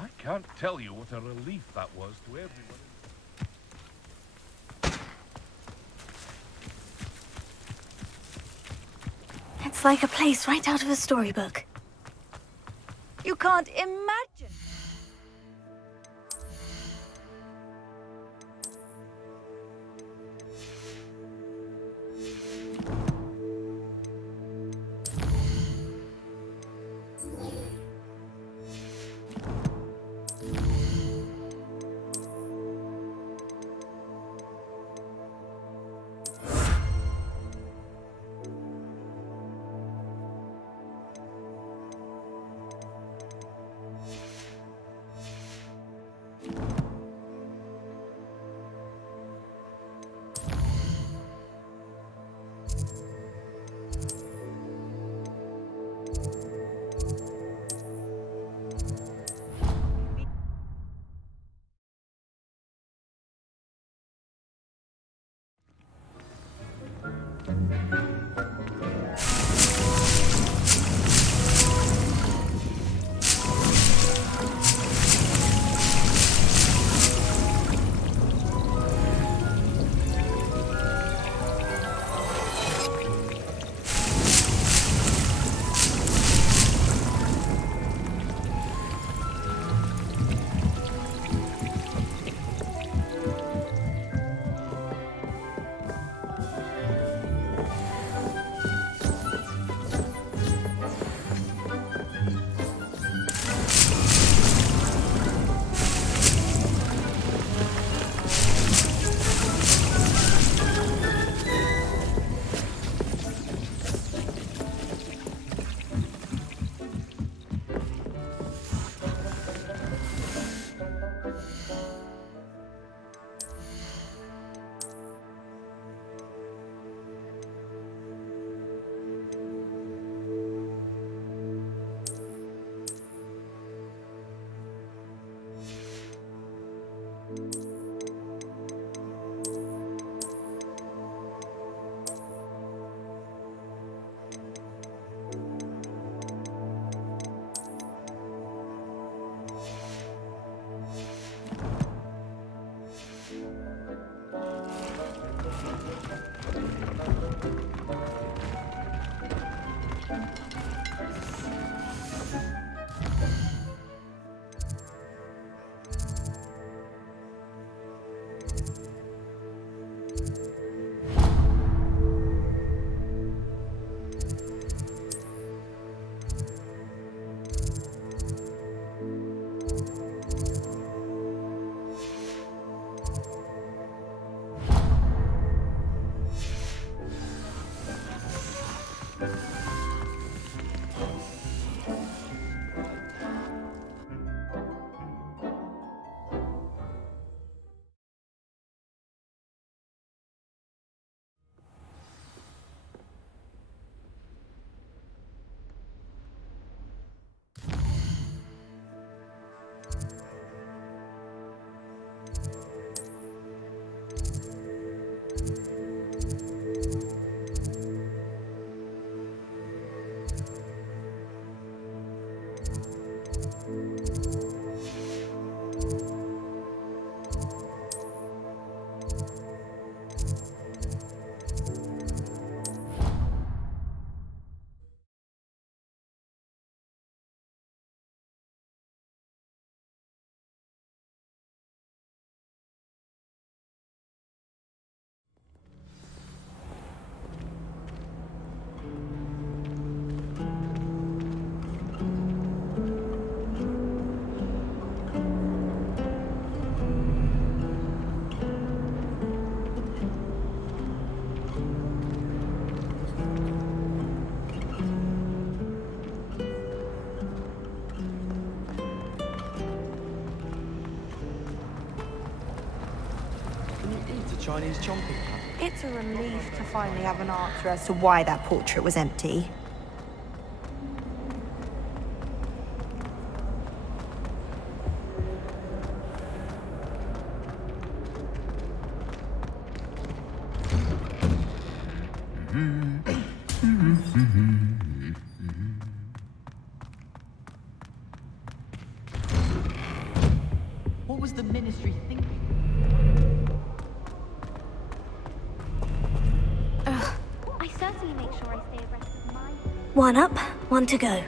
I can't tell you what a relief that was to everyone. It's like a place right out of a storybook. You can't imagine. Chinese chomping club. It's a relief to finally have an answer as to why that portrait was empty. What was the Ministry thinking? I certainly make sure I stay abreast of my... One up, one to go.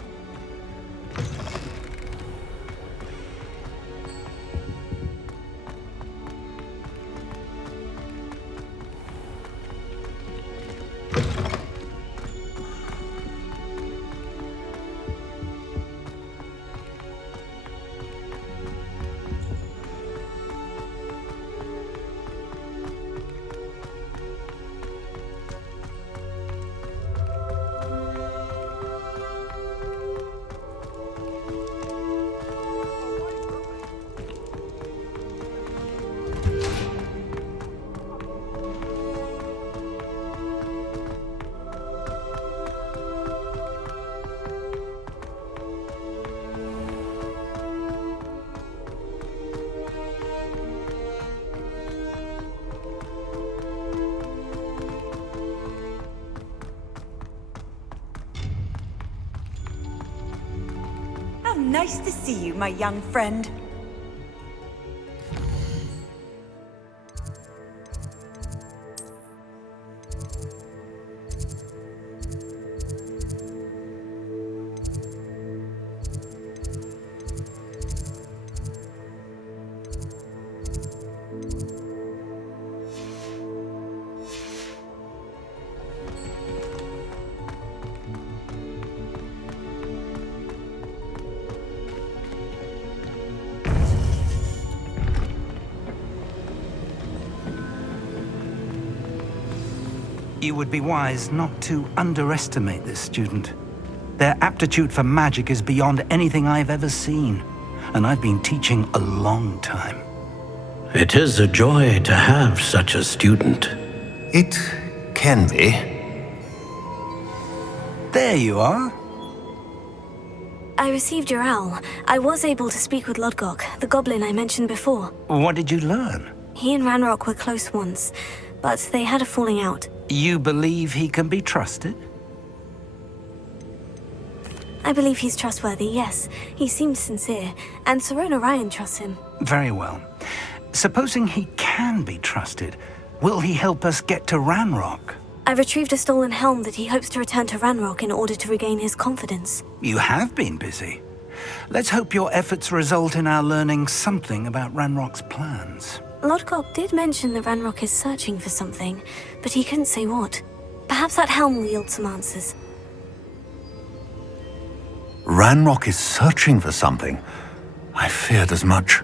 How nice to see you, my young friend. You would be wise not to underestimate this student. Their aptitude for magic is beyond anything I've ever seen, and I've been teaching a long time. It is a joy to have such a student. It can be. There you are. I received your owl. I was able to speak with Lodgok, the goblin I mentioned before. What did you learn? He and Ranrock were close once, but they had a falling out. You believe he can be trusted? I believe he's trustworthy, yes. He seems sincere, and Serona Ryan trusts him. Very well. Supposing he can be trusted, will he help us get to Ranrock? I retrieved a stolen helm that he hopes to return to Ranrock in order to regain his confidence. You have been busy. Let's hope your efforts result in our learning something about Ranrock's plans. Lodgok did mention that Ranrock is searching for something, but he couldn't say what. Perhaps that helm will yield some answers. Ranrock is searching for something. I feared as much.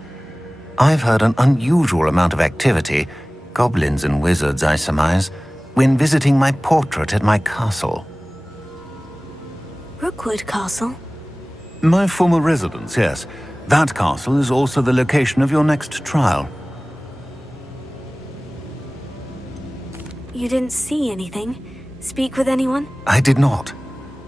I've heard an unusual amount of activity, goblins and wizards, I surmise, when visiting my portrait at my castle. Rookwood Castle? My former residence, yes. That castle is also the location of your next trial. You didn't see anything? Speak with anyone? I did not.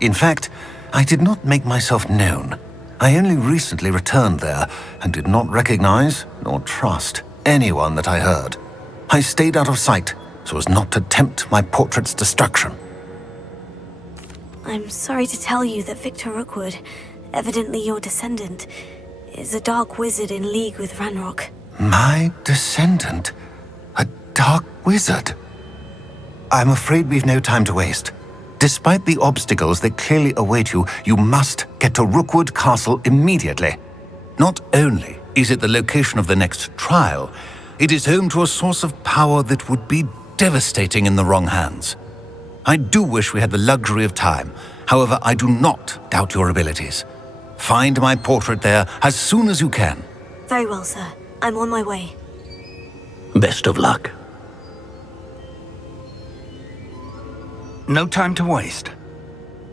In fact, I did not make myself known. I only recently returned there and did not recognize nor trust anyone that I heard. I stayed out of sight so as not to tempt my portrait's destruction. I'm sorry to tell you that Victor Rookwood, evidently your descendant, is a dark wizard in league with Ranrock. My descendant? A dark wizard? I'm afraid we've no time to waste. Despite the obstacles that clearly await you, you must get to Rookwood Castle immediately. Not only is it the location of the next trial, it is home to a source of power that would be devastating in the wrong hands. I do wish we had the luxury of time. However, I do not doubt your abilities. Find my portrait there as soon as you can. Very well, sir. I'm on my way. Best of luck. No time to waste.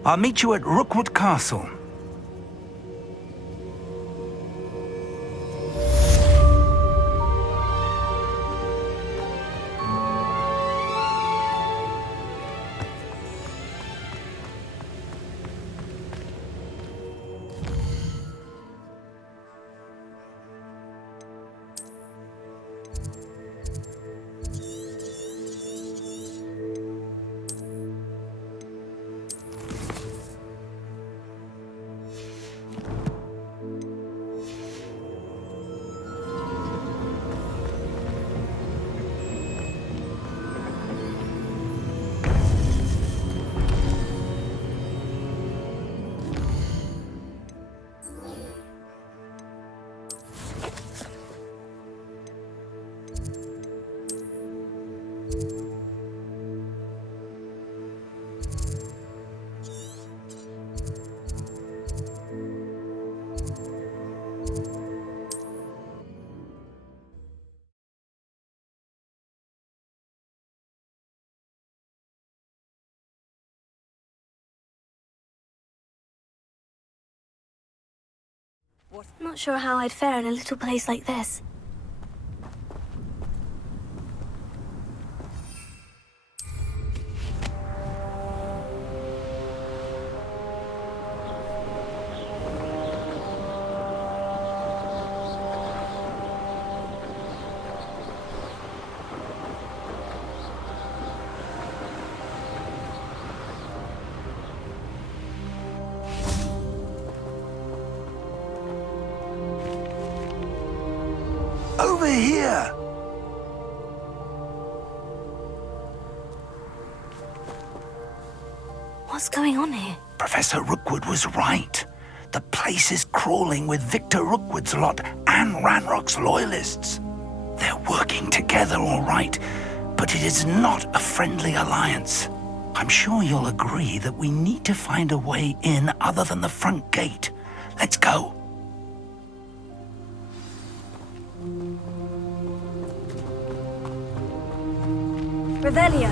I'll meet you at Rookwood Castle. Not sure how I'd fare in a little place like this. Over here! What's going on here? Professor Rookwood was right. The place is crawling with Victor Rookwood's lot and Ranrock's loyalists. They're working together, all right, but it is not a friendly alliance. I'm sure you'll agree that we need to find a way in other than the front gate. Let's go. Revelio.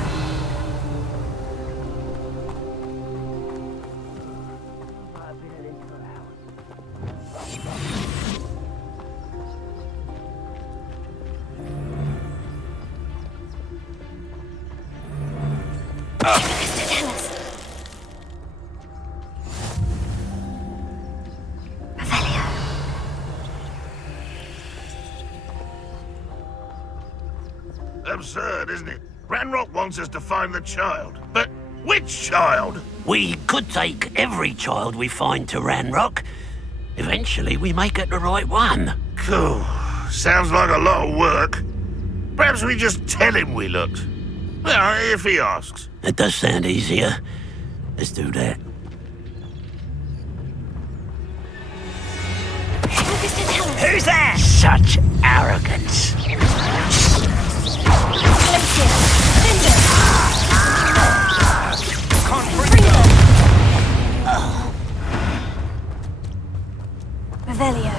Tell us. Revelio. Absurd, isn't it? Ranrock wants us to find the child. But which child? We could take every child we find to Ranrock. Eventually, we may get the right one. Cool. Sounds like a lot of work. Perhaps we just tell him we looked. Well, if he asks. It does sound easier. Let's do that. Who's there? Such arrogance. Revelio.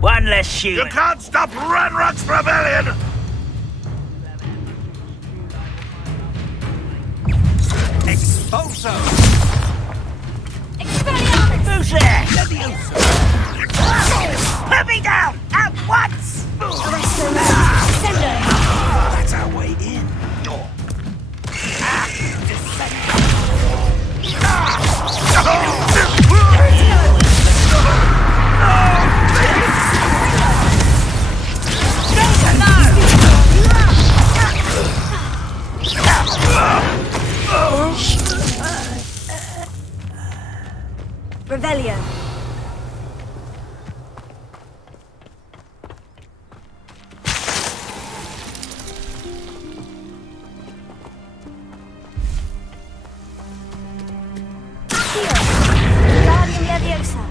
One less shoot. You can't stop Ranrock's rebellion! Expulso! Who's there? Put me down! At once! That's our way in. Revelio. Guardian Leviosa.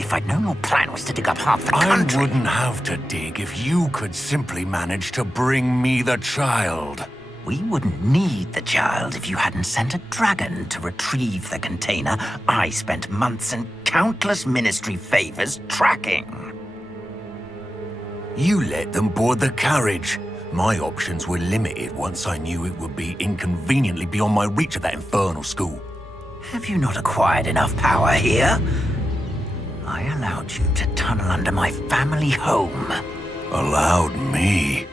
If I'd known your plan was to dig up half the country... I wouldn't have to dig if you could simply manage to bring me the child. We wouldn't need the child if you hadn't sent a dragon to retrieve the container I spent months and countless ministry favors tracking. You let them board the carriage. My options were limited once I knew it would be inconveniently beyond my reach at that infernal school. Have you not acquired enough power here? I allowed you to tunnel under my family home. Allowed me?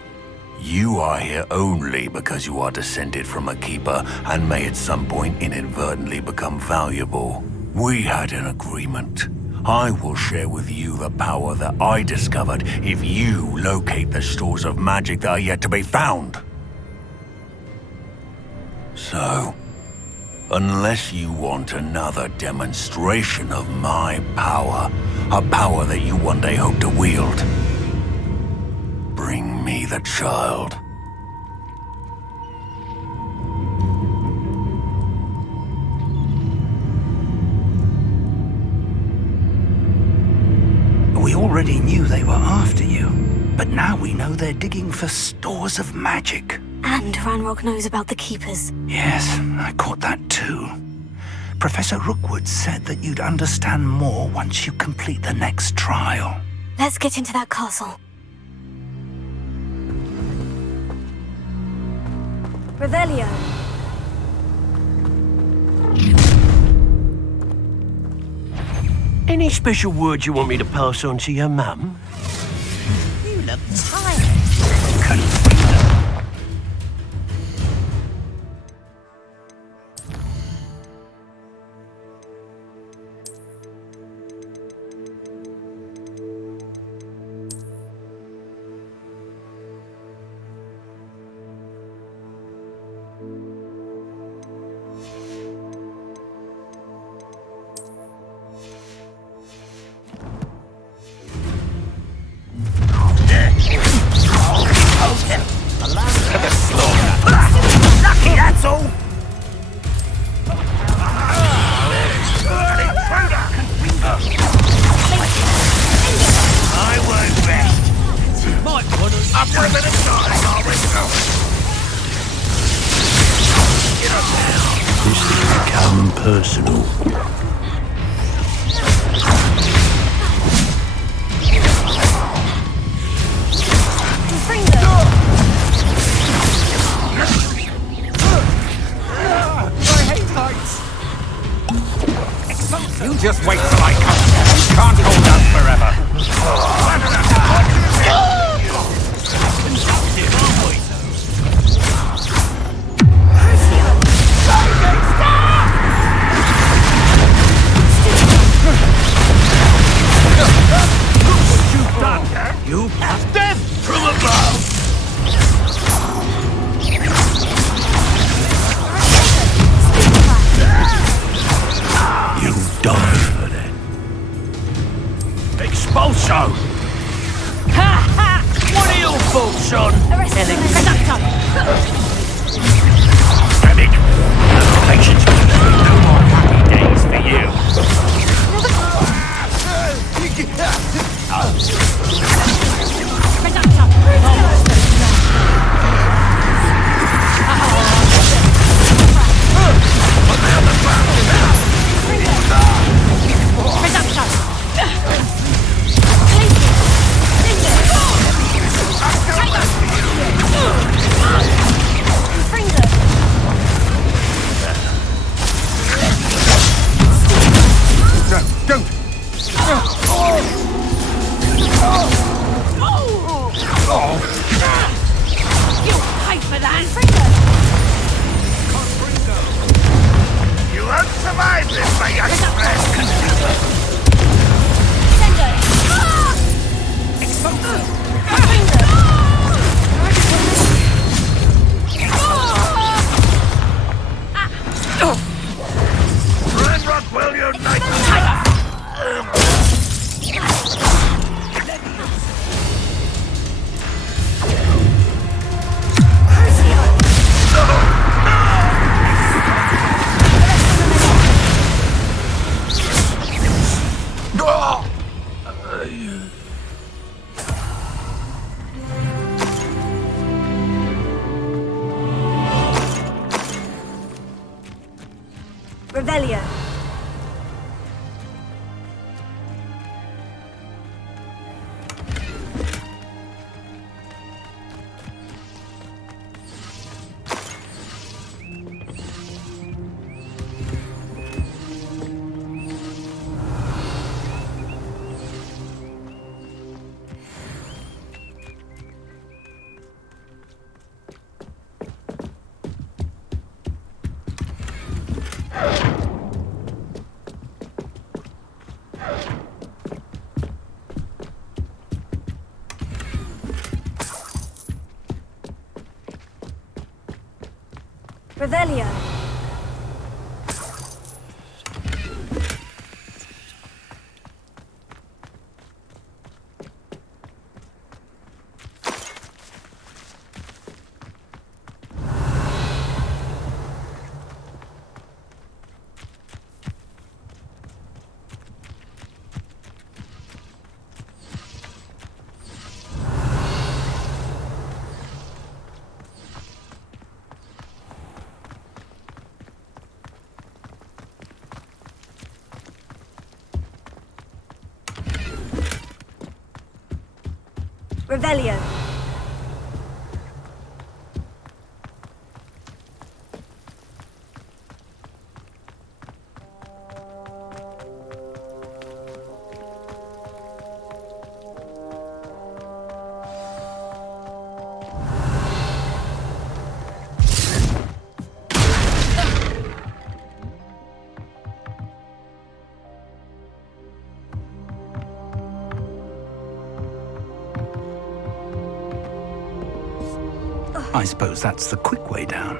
You are here only because you are descended from a keeper and may at some point inadvertently become valuable. We had an agreement. I will share with you the power that I discovered if you locate the stores of magic that are yet to be found. So, unless you want another demonstration of my power, a power that you one day hope to wield, bring me the child. We already knew they were after you, But now we know they're digging for stores of magic. And Ranrock knows about the Keepers. Yes, I caught that too. Professor Rookwood said that you'd understand more once you complete the next trial. Let's get into that castle. Revelio. Any special words you want me to pass on to your mum? You look tired. Lucky, that's all! I won't rest. Up for a minute, darling, I'll restore. Get up now. This has become personal. You just wait till I come. You can't hold out forever. You have death from above! You die for that. Expulso! Ha ha! What are your thoughts on? Damn it! No patience with you. No more happy days for you. You won't survive this, my young friend. Ranrock will unite. Revelio. Revelio. Revelio. I suppose that's the quick way down.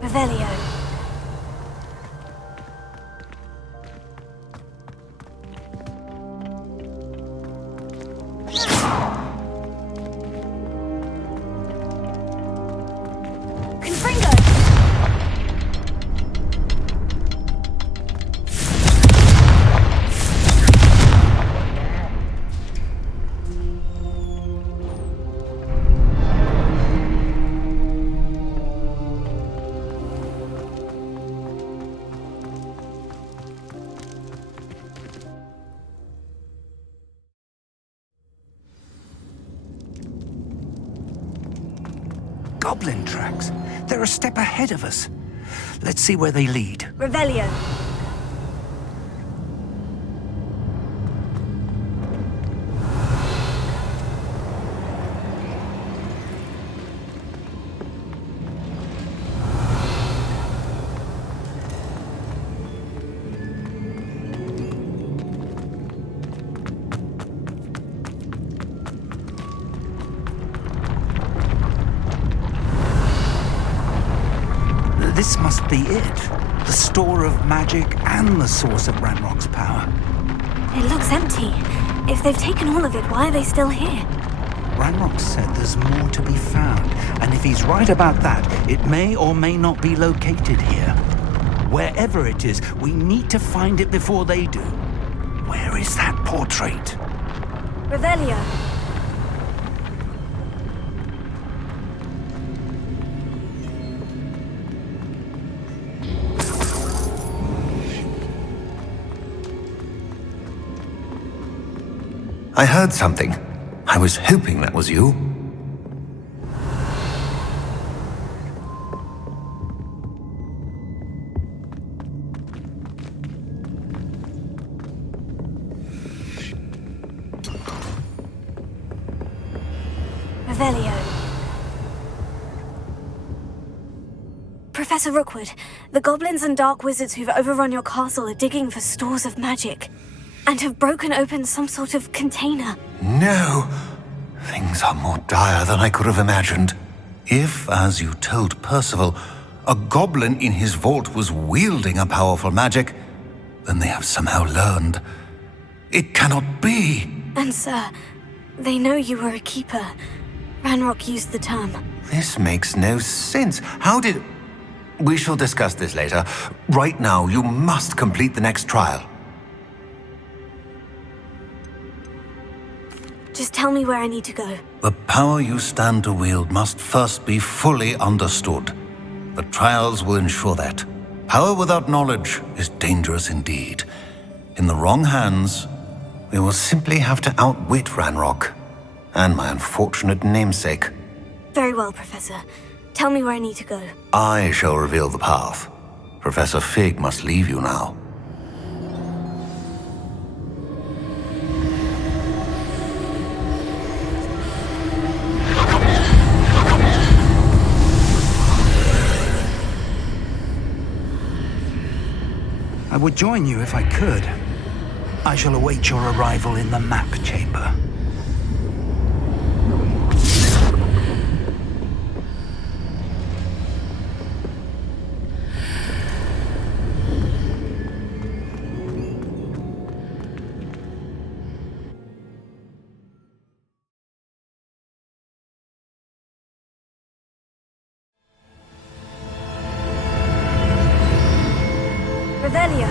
Revelio. Goblin tracks. They're a step ahead of us. Let's see where they lead. Revelio. This must be it. The store of magic and the source of Ranrock's power. It looks empty. If they've taken all of it, why are they still here? Ranrock said there's more to be found, and if he's right about that, it may or may not be located here. Wherever it is, we need to find it before they do. Where is that portrait? Revelio. I heard something. I was hoping that was you. Revelio. Professor Rookwood, the goblins and dark wizards who've overrun your castle are digging for stores of magic. And have broken open some sort of container. No! Things are more dire than I could have imagined. If, as you told Percival, a goblin in his vault was wielding a powerful magic, then they have somehow learned. It cannot be! And sir, they know you were a keeper. Ranrock used the term. This makes no sense. How did... We shall discuss this later. Right now, you must complete the next trial. Just tell me where I need to go. The power you stand to wield must first be fully understood. The trials will ensure that. Power without knowledge is dangerous indeed. In the wrong hands, we will simply have to outwit Ranrock and my unfortunate namesake. Very well, Professor. Tell me where I need to go. I shall reveal the path. Professor Fig must leave you now. I would join you if I could. I shall await your arrival in the map chamber. Revelio.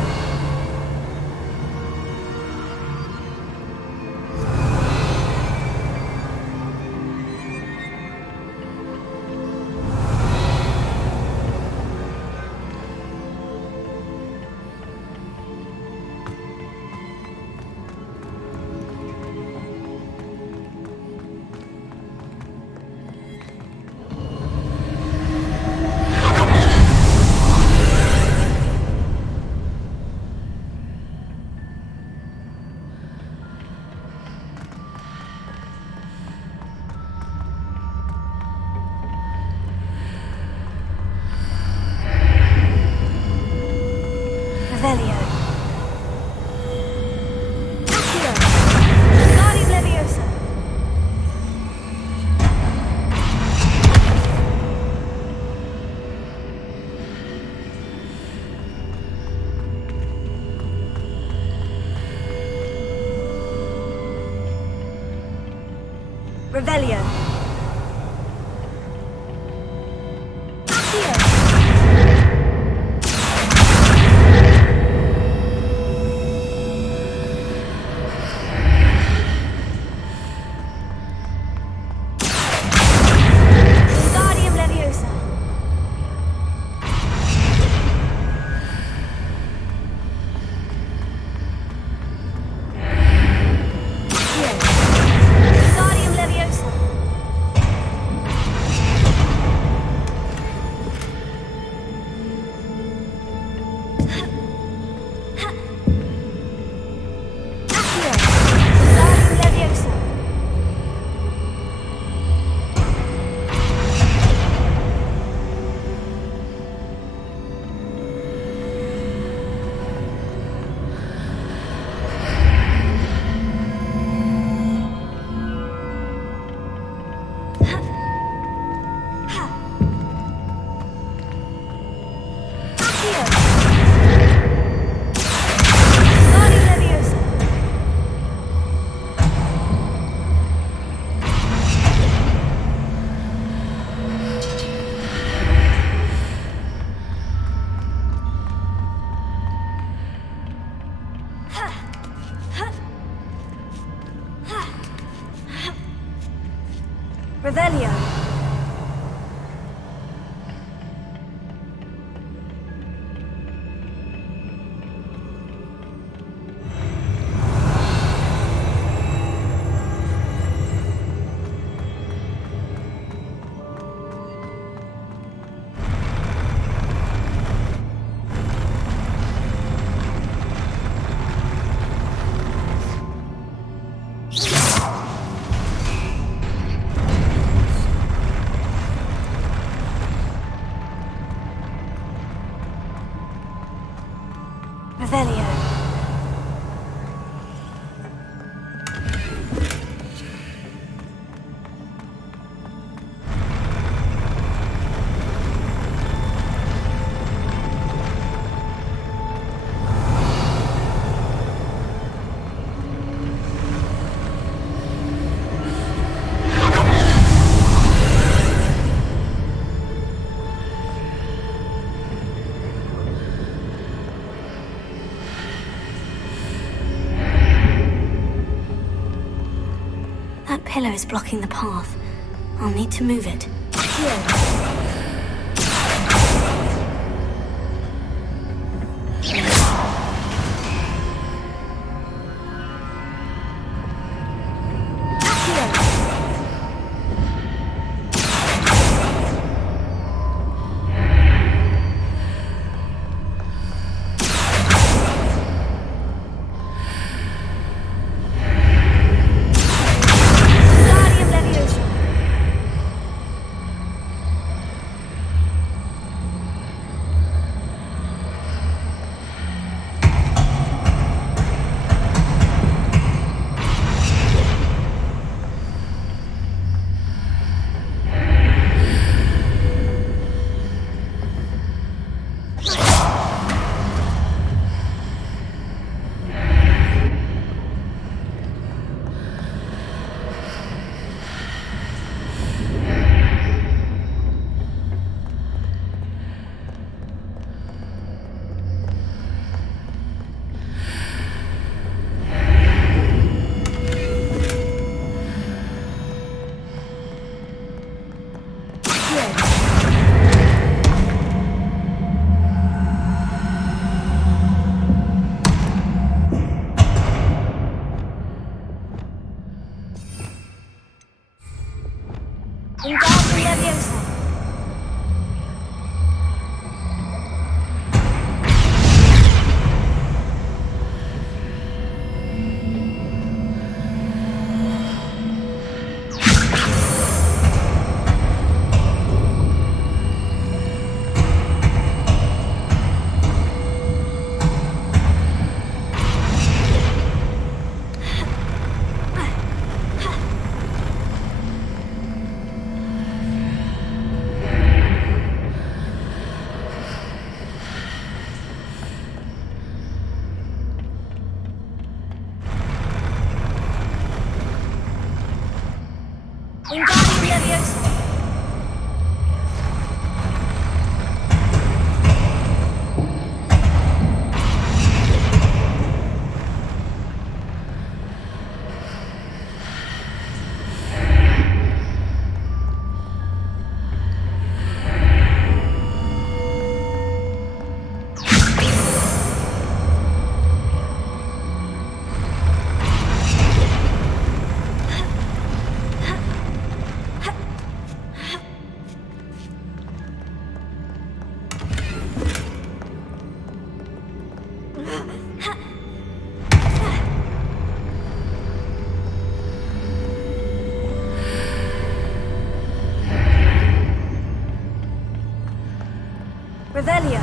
Revelio. Revelio. Revelio. That pillar is blocking the path. I'll need to move it. Revelio.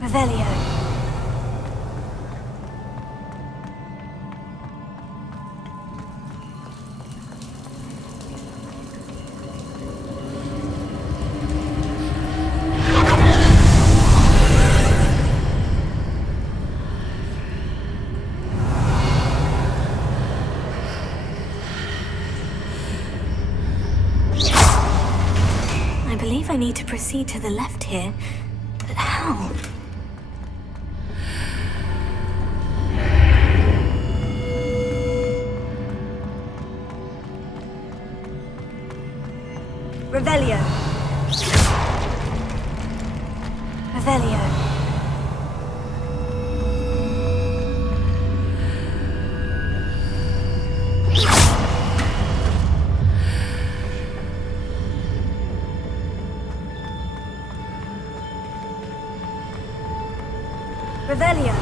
Revelio. I believe I need to proceed to the left here, but how? Revelio. Revelio. Revelio.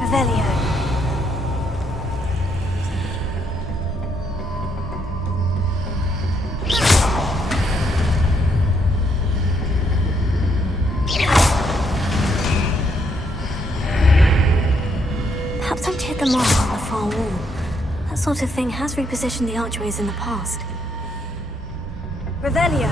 Revelio. Perhaps I've hit the mark on the far wall. That sort of thing has repositioned the archways in the past. Revelio.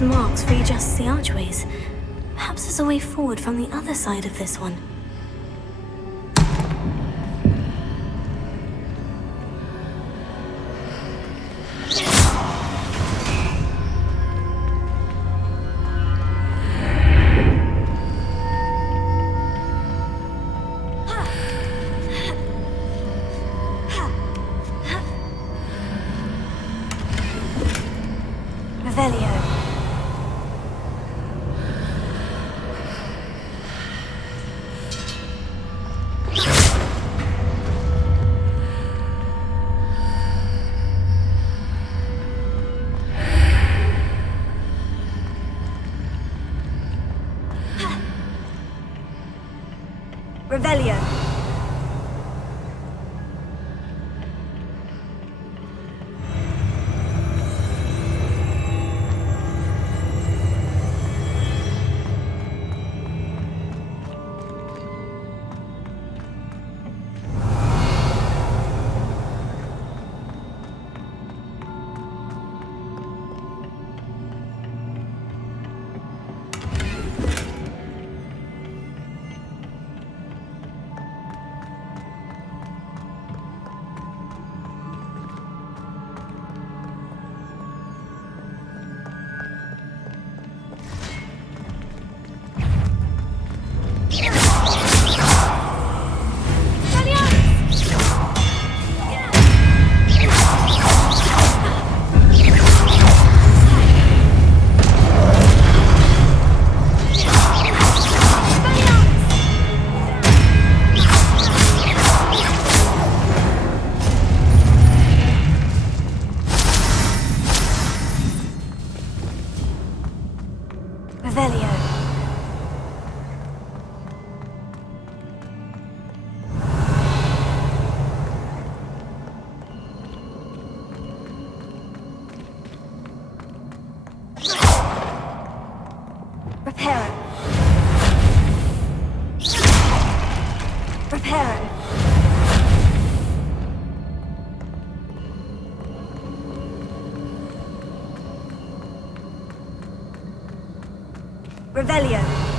those marks readjusts the archways. Perhaps there's a way forward from the other side of this one. Revelio. Revelio.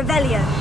Revelio.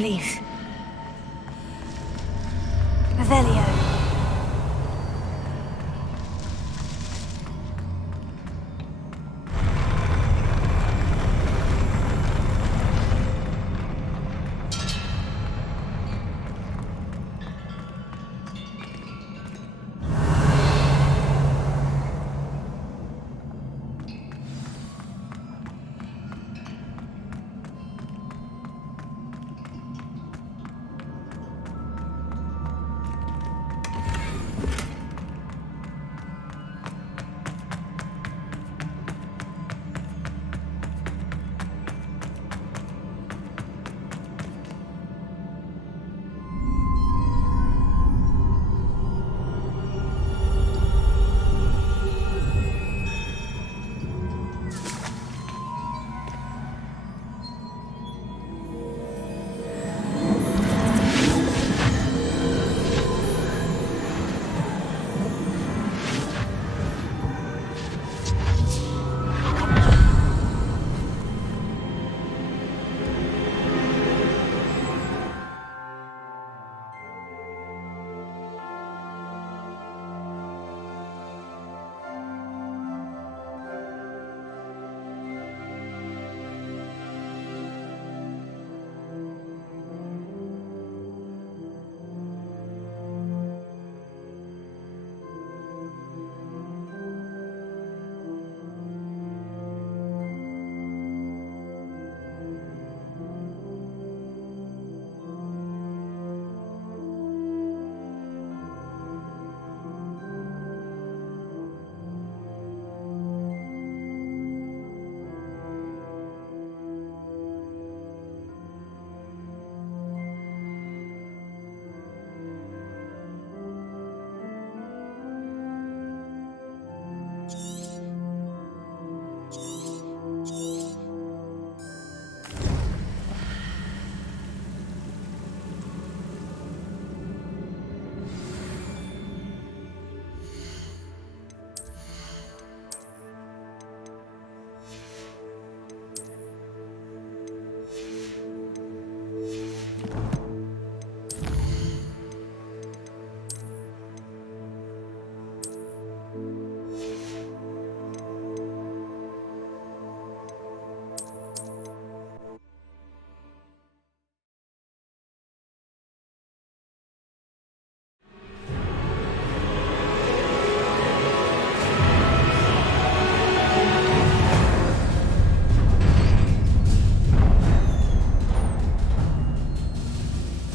relief. Revelio.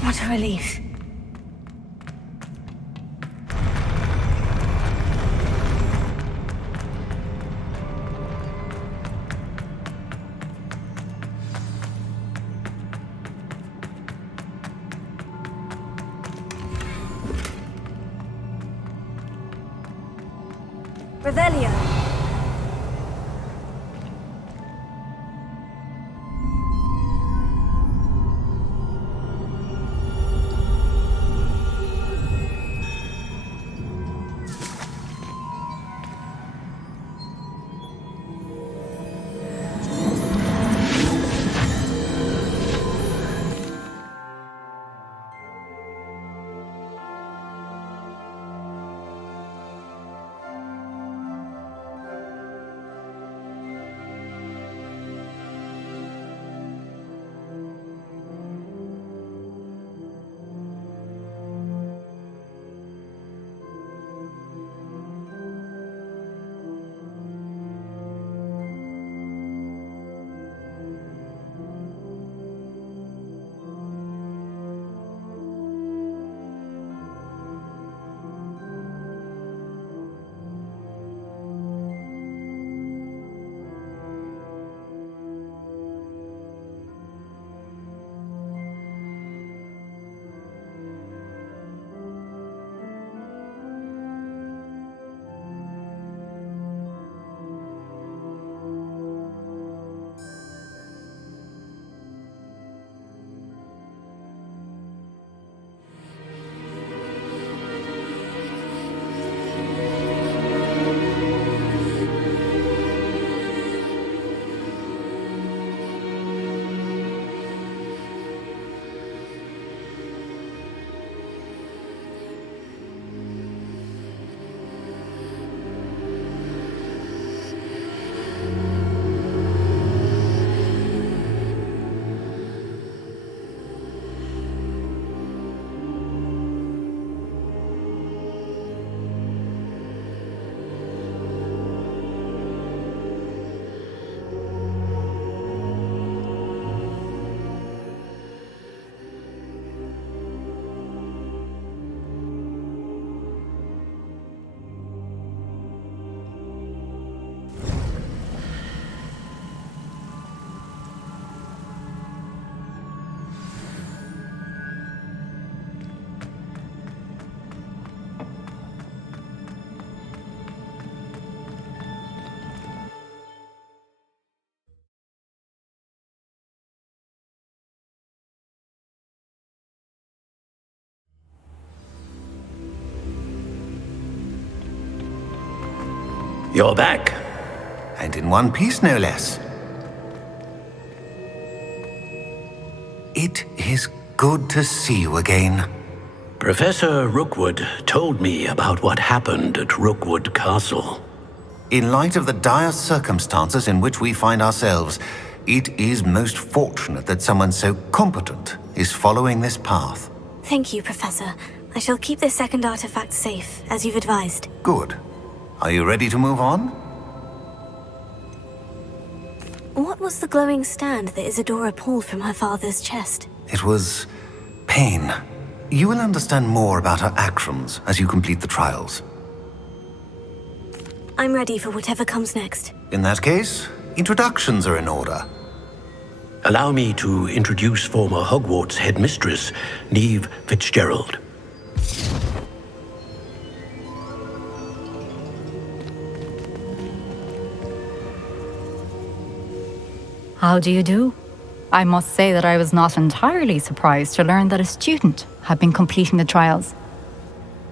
What a relief. Revelio. You're back. And in one piece, no less. It is good to see you again. Professor Rookwood told me about what happened at Rookwood Castle. In light of the dire circumstances in which we find ourselves, it is most fortunate that someone so competent is following this path. Thank you, Professor. I shall keep this second artifact safe, as you've advised. Good. Are you ready to move on? What was the glowing stand that Isadora pulled from her father's chest? It was pain. You will understand more about her actions as you complete the trials. I'm ready for whatever comes next. In that case, introductions are in order. Allow me to introduce former Hogwarts headmistress, Neve Fitzgerald. How do you do? I must say that I was not entirely surprised to learn that a student had been completing the trials.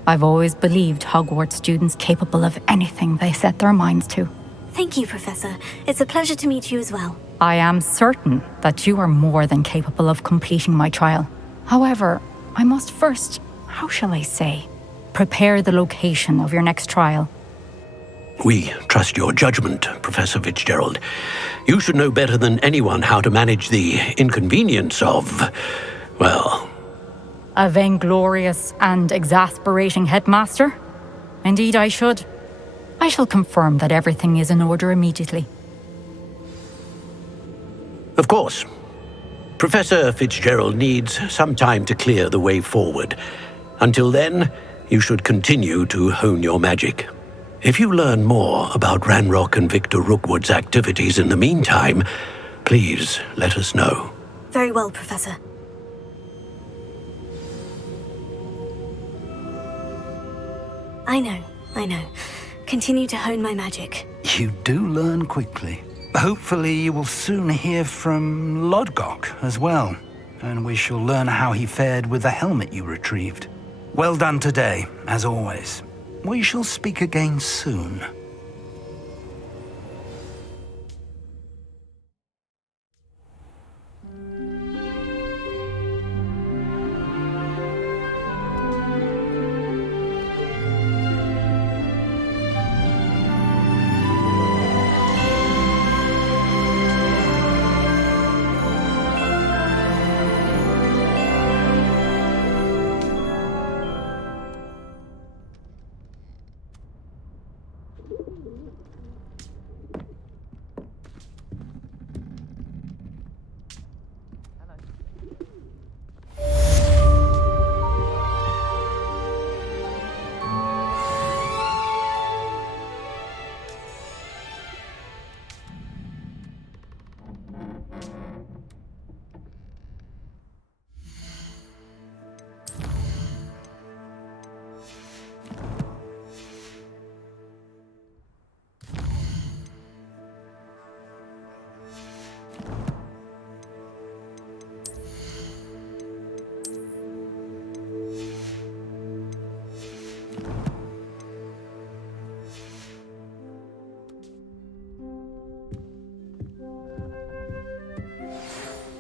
I've always believed Hogwarts students capable of anything they set their minds to. Thank you, Professor. It's a pleasure to meet you as well. I am certain that you are more than capable of completing my trial. However, I must first, how shall I say, prepare the location of your next trial. We trust your judgment, Professor Fitzgerald. You should know better than anyone how to manage the inconvenience of, well... A vainglorious and exasperating headmaster? Indeed I should. I shall confirm that everything is in order immediately. Of course. Professor Fitzgerald needs some time to clear the way forward. Until then, you should continue to hone your magic. If you learn more about Ranrock and Victor Rookwood's activities in the meantime, please let us know. Very well, Professor. I know. Continue to hone my magic. You do learn quickly. Hopefully you will soon hear from Lodgok as well, and we shall learn how he fared with the helmet you retrieved. Well done today, as always. We shall speak again soon.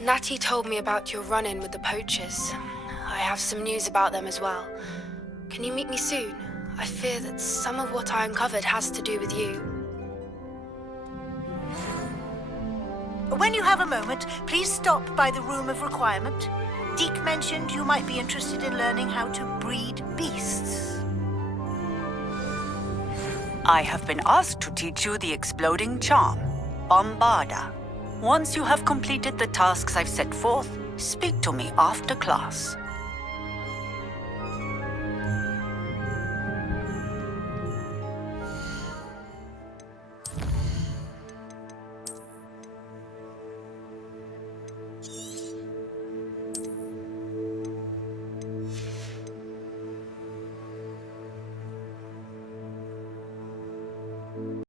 Natty told me about your run-in with the poachers. I have some news about them as well. Can you meet me soon? I fear that some of what I uncovered has to do with you. When you have a moment, please stop by the Room of Requirement. Deke mentioned you might be interested in learning how to breed beasts. I have been asked to teach you the exploding charm, Bombarda. Once you have completed the tasks I've set forth, speak to me after class.